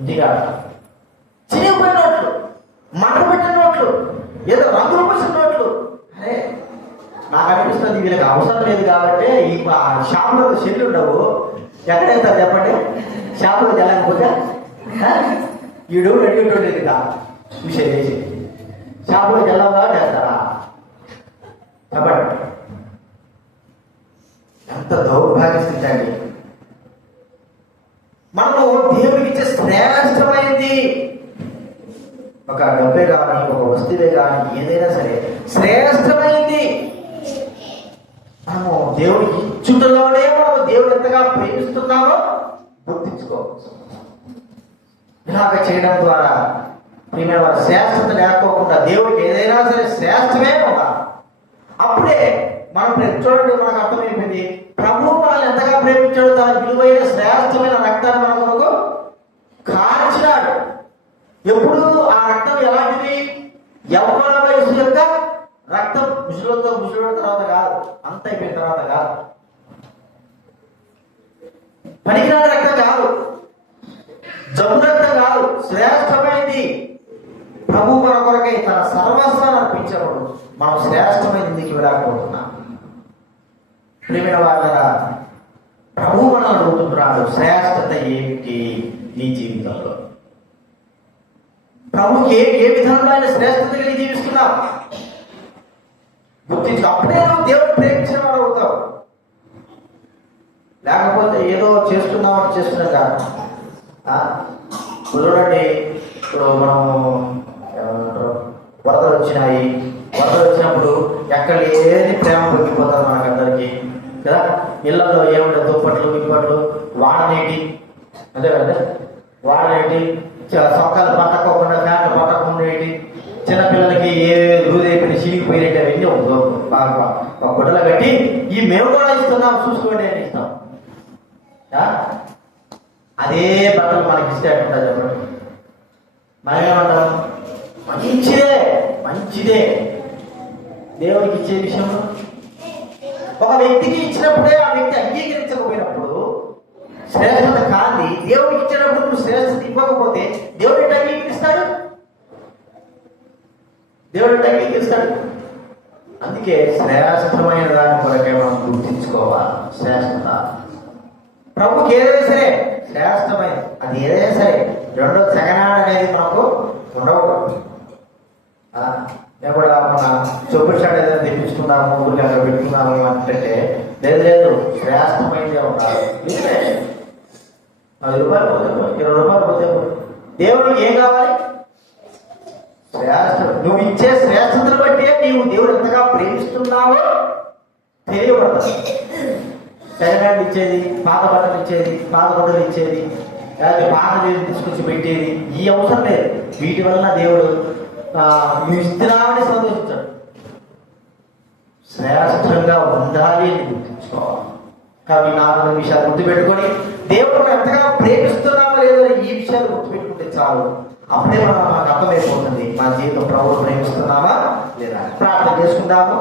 ఇంటికా చిరిగిపోయినట్లు మంట పెట్టిన నోట్లు, ఏదో రంగులు పూసిన నోట్లు. అరే నాకు అనిపిస్తుంది వీళ్ళకి అవసరం లేదు కాబట్టి ఈ షాపులో షెడ్లు ఉండవు, ఎక్కడైతే చెప్పండి, షాపులో వెళ్ళకపోతే ఈడు రెడీ కదా విషయం చేసి షాపులోకి వెళ్ళవా చేస్తారా చెప్పండి. ఎంత దౌర్భాగ్య స్థితి అండి. మనము దేవుడికి ఇచ్చే శ్రేష్టమైంది ఒక డబ్బే కానీ ఒక వస్తువే కానీ ఏదైనా సరే శ్రేష్టమైంది మనము దేవుడికి ఇచ్చుటలోనే మనము దేవుడు ఎంతగా ప్రేమిస్తున్నామో గుర్తించుకోవచ్చు. ఇలాగ చేయడం ద్వారా ప్రియమైన వారి శ్రేష్టత లేకోకుండా దేవుడికి ఏదైనా సరే శ్రేష్టమే ఉండాలి. అప్పుడే మనం చూడండి, మనకు అర్థమైపోయింది ప్రభువు మనల్ని ఎంతగా ప్రేమించాడు, తన విలువైన శ్రేష్టమైన రక్తాన్ని మన కొరకు కాల్చినాడు. ఎప్పుడు ఆ రక్తం ఎలాంటిది? యవ్వన వయసు యొక్క రక్తం. ముసలిన తర్వాత కాదు, అంత అయిపోయిన తర్వాత కాదు, పనికిరాని రక్తం కాదు, జబ్బు రక్తం కాదు, శ్రేష్టమైనది. ప్రభు మన కొరకై తన సర్వస్వాన్ని అర్పించినప్పుడు మనం శ్రేష్టమైన దిగి వెళ్ళకపోతున్నాం. ప్రియమైన వాళ్ళరా, ప్రభు మనల్ని అడుగుతున్నాడు, శ్రేష్టత ఏమిటి నీ జీవితంలో? ప్రభుకి ఏ విధంగా ఆయన శ్రేష్టత కలిగి జీవిస్తున్నావు గుర్తించు. అప్పుడే నువ్వు దేవుడు ప్రేమించిన వాడు అవుతావు. లేకపోతే ఏదో చేస్తున్నామని చేస్తున్నాం కాదు. చూడండి, ఇప్పుడు మనము వరదలు వచ్చినాయి, వరదలు వచ్చినప్పుడు ఎక్కడ ఏది ప్రేమ పొంగిపోతుంది మనకందరికి కదా. ఇళ్లలో ఏముంటాయి? దుప్పట్లు గిప్పట్లు, వాడనేటి, అదే కదా, వాడనేటి, సొక్కలు పట్టకోకుండా, ఫ్యాన్లు పట్టకుండా, చిన్నపిల్లలకి ఏ రూదైపోయి చిరిగిపోయినట్టు అవన్నీ బాగా గుడ్డలో పెట్టి ఈ మేము కూడా ఇస్తున్నాం చూసుకోండి అని ఇస్తాం. అదే బట్టలు మనకి ఇస్తే అంటారు చెప్పండి. మనమేమంటాం? మంచిదే దేవుడికి ఇచ్చే విషయంలో. ఒక వ్యక్తికి ఇచ్చినప్పుడే ఆ వ్యక్తి అంగీకరించకపోయినప్పుడు శ్రేష్టత కాంతి. దేవుడికి ఇచ్చినప్పుడు నువ్వు శ్రేష్టత ఇవ్వకపోతే దేవుడు అంగీకరిస్తాడు? దేవుడు అంగీకరిస్తాడు. అందుకే శ్రేష్టమైన దాని కొరకే మనం గుర్తించుకోవాలి. శ్రేష్టత ప్రభుకి ఏదైనా సరే శ్రేష్టమైనది, అది ఏదైనా సరే. రెండో సెకండ్ అనేది మనకు ఉండకూడదు. నేను కూడా మన చెప్పుల షాట్ ఏదైనా తెప్పించుకున్నాము, ఊరికి అక్కడ పెట్టుకున్నాము అంటే లేదు, శ్రేష్టమైనదే ఉండాలి. 10 రూపాయలు పోతే 20 రూపాయలు పోతే దేవుడికి ఏం కావాలి? శ్రేష్ట. నువ్వు ఇచ్చే శ్రేష్టతను బట్టి నీవు దేవుడు ఎంతగా ప్రేమిస్తున్నావో తెలియబడతావు. సెకండ్ హ్యాండ్ ఇచ్చేది, పాత బట్టలు ఇచ్చేది, పాత బట్టలు ఇచ్చేది, లేకపోతే పాత దేవుడు తీసుకొచ్చి పెట్టేది ఈ అవసరం లేదు. వీటి వలన దేవుడు నువ్వు ఇస్తున్నావని సంతోషించాడు. శ్రేష్టంగా ఉండాలి అని గుర్తించుకోవాలి. కాబట్టి 4 విషయాలు గుర్తుపెట్టుకొని దేవుడు ఎంతగా ప్రేమిస్తున్నామో లేదో ఈ విషయాలు గుర్తుపెట్టుకుంటే చాలు. అప్పుడే మనకు అర్థమైపోతుంది మన జీవితం ప్రభువు ప్రేమిస్తున్నామా లేదా. ప్రార్థన చేసుకుందాము.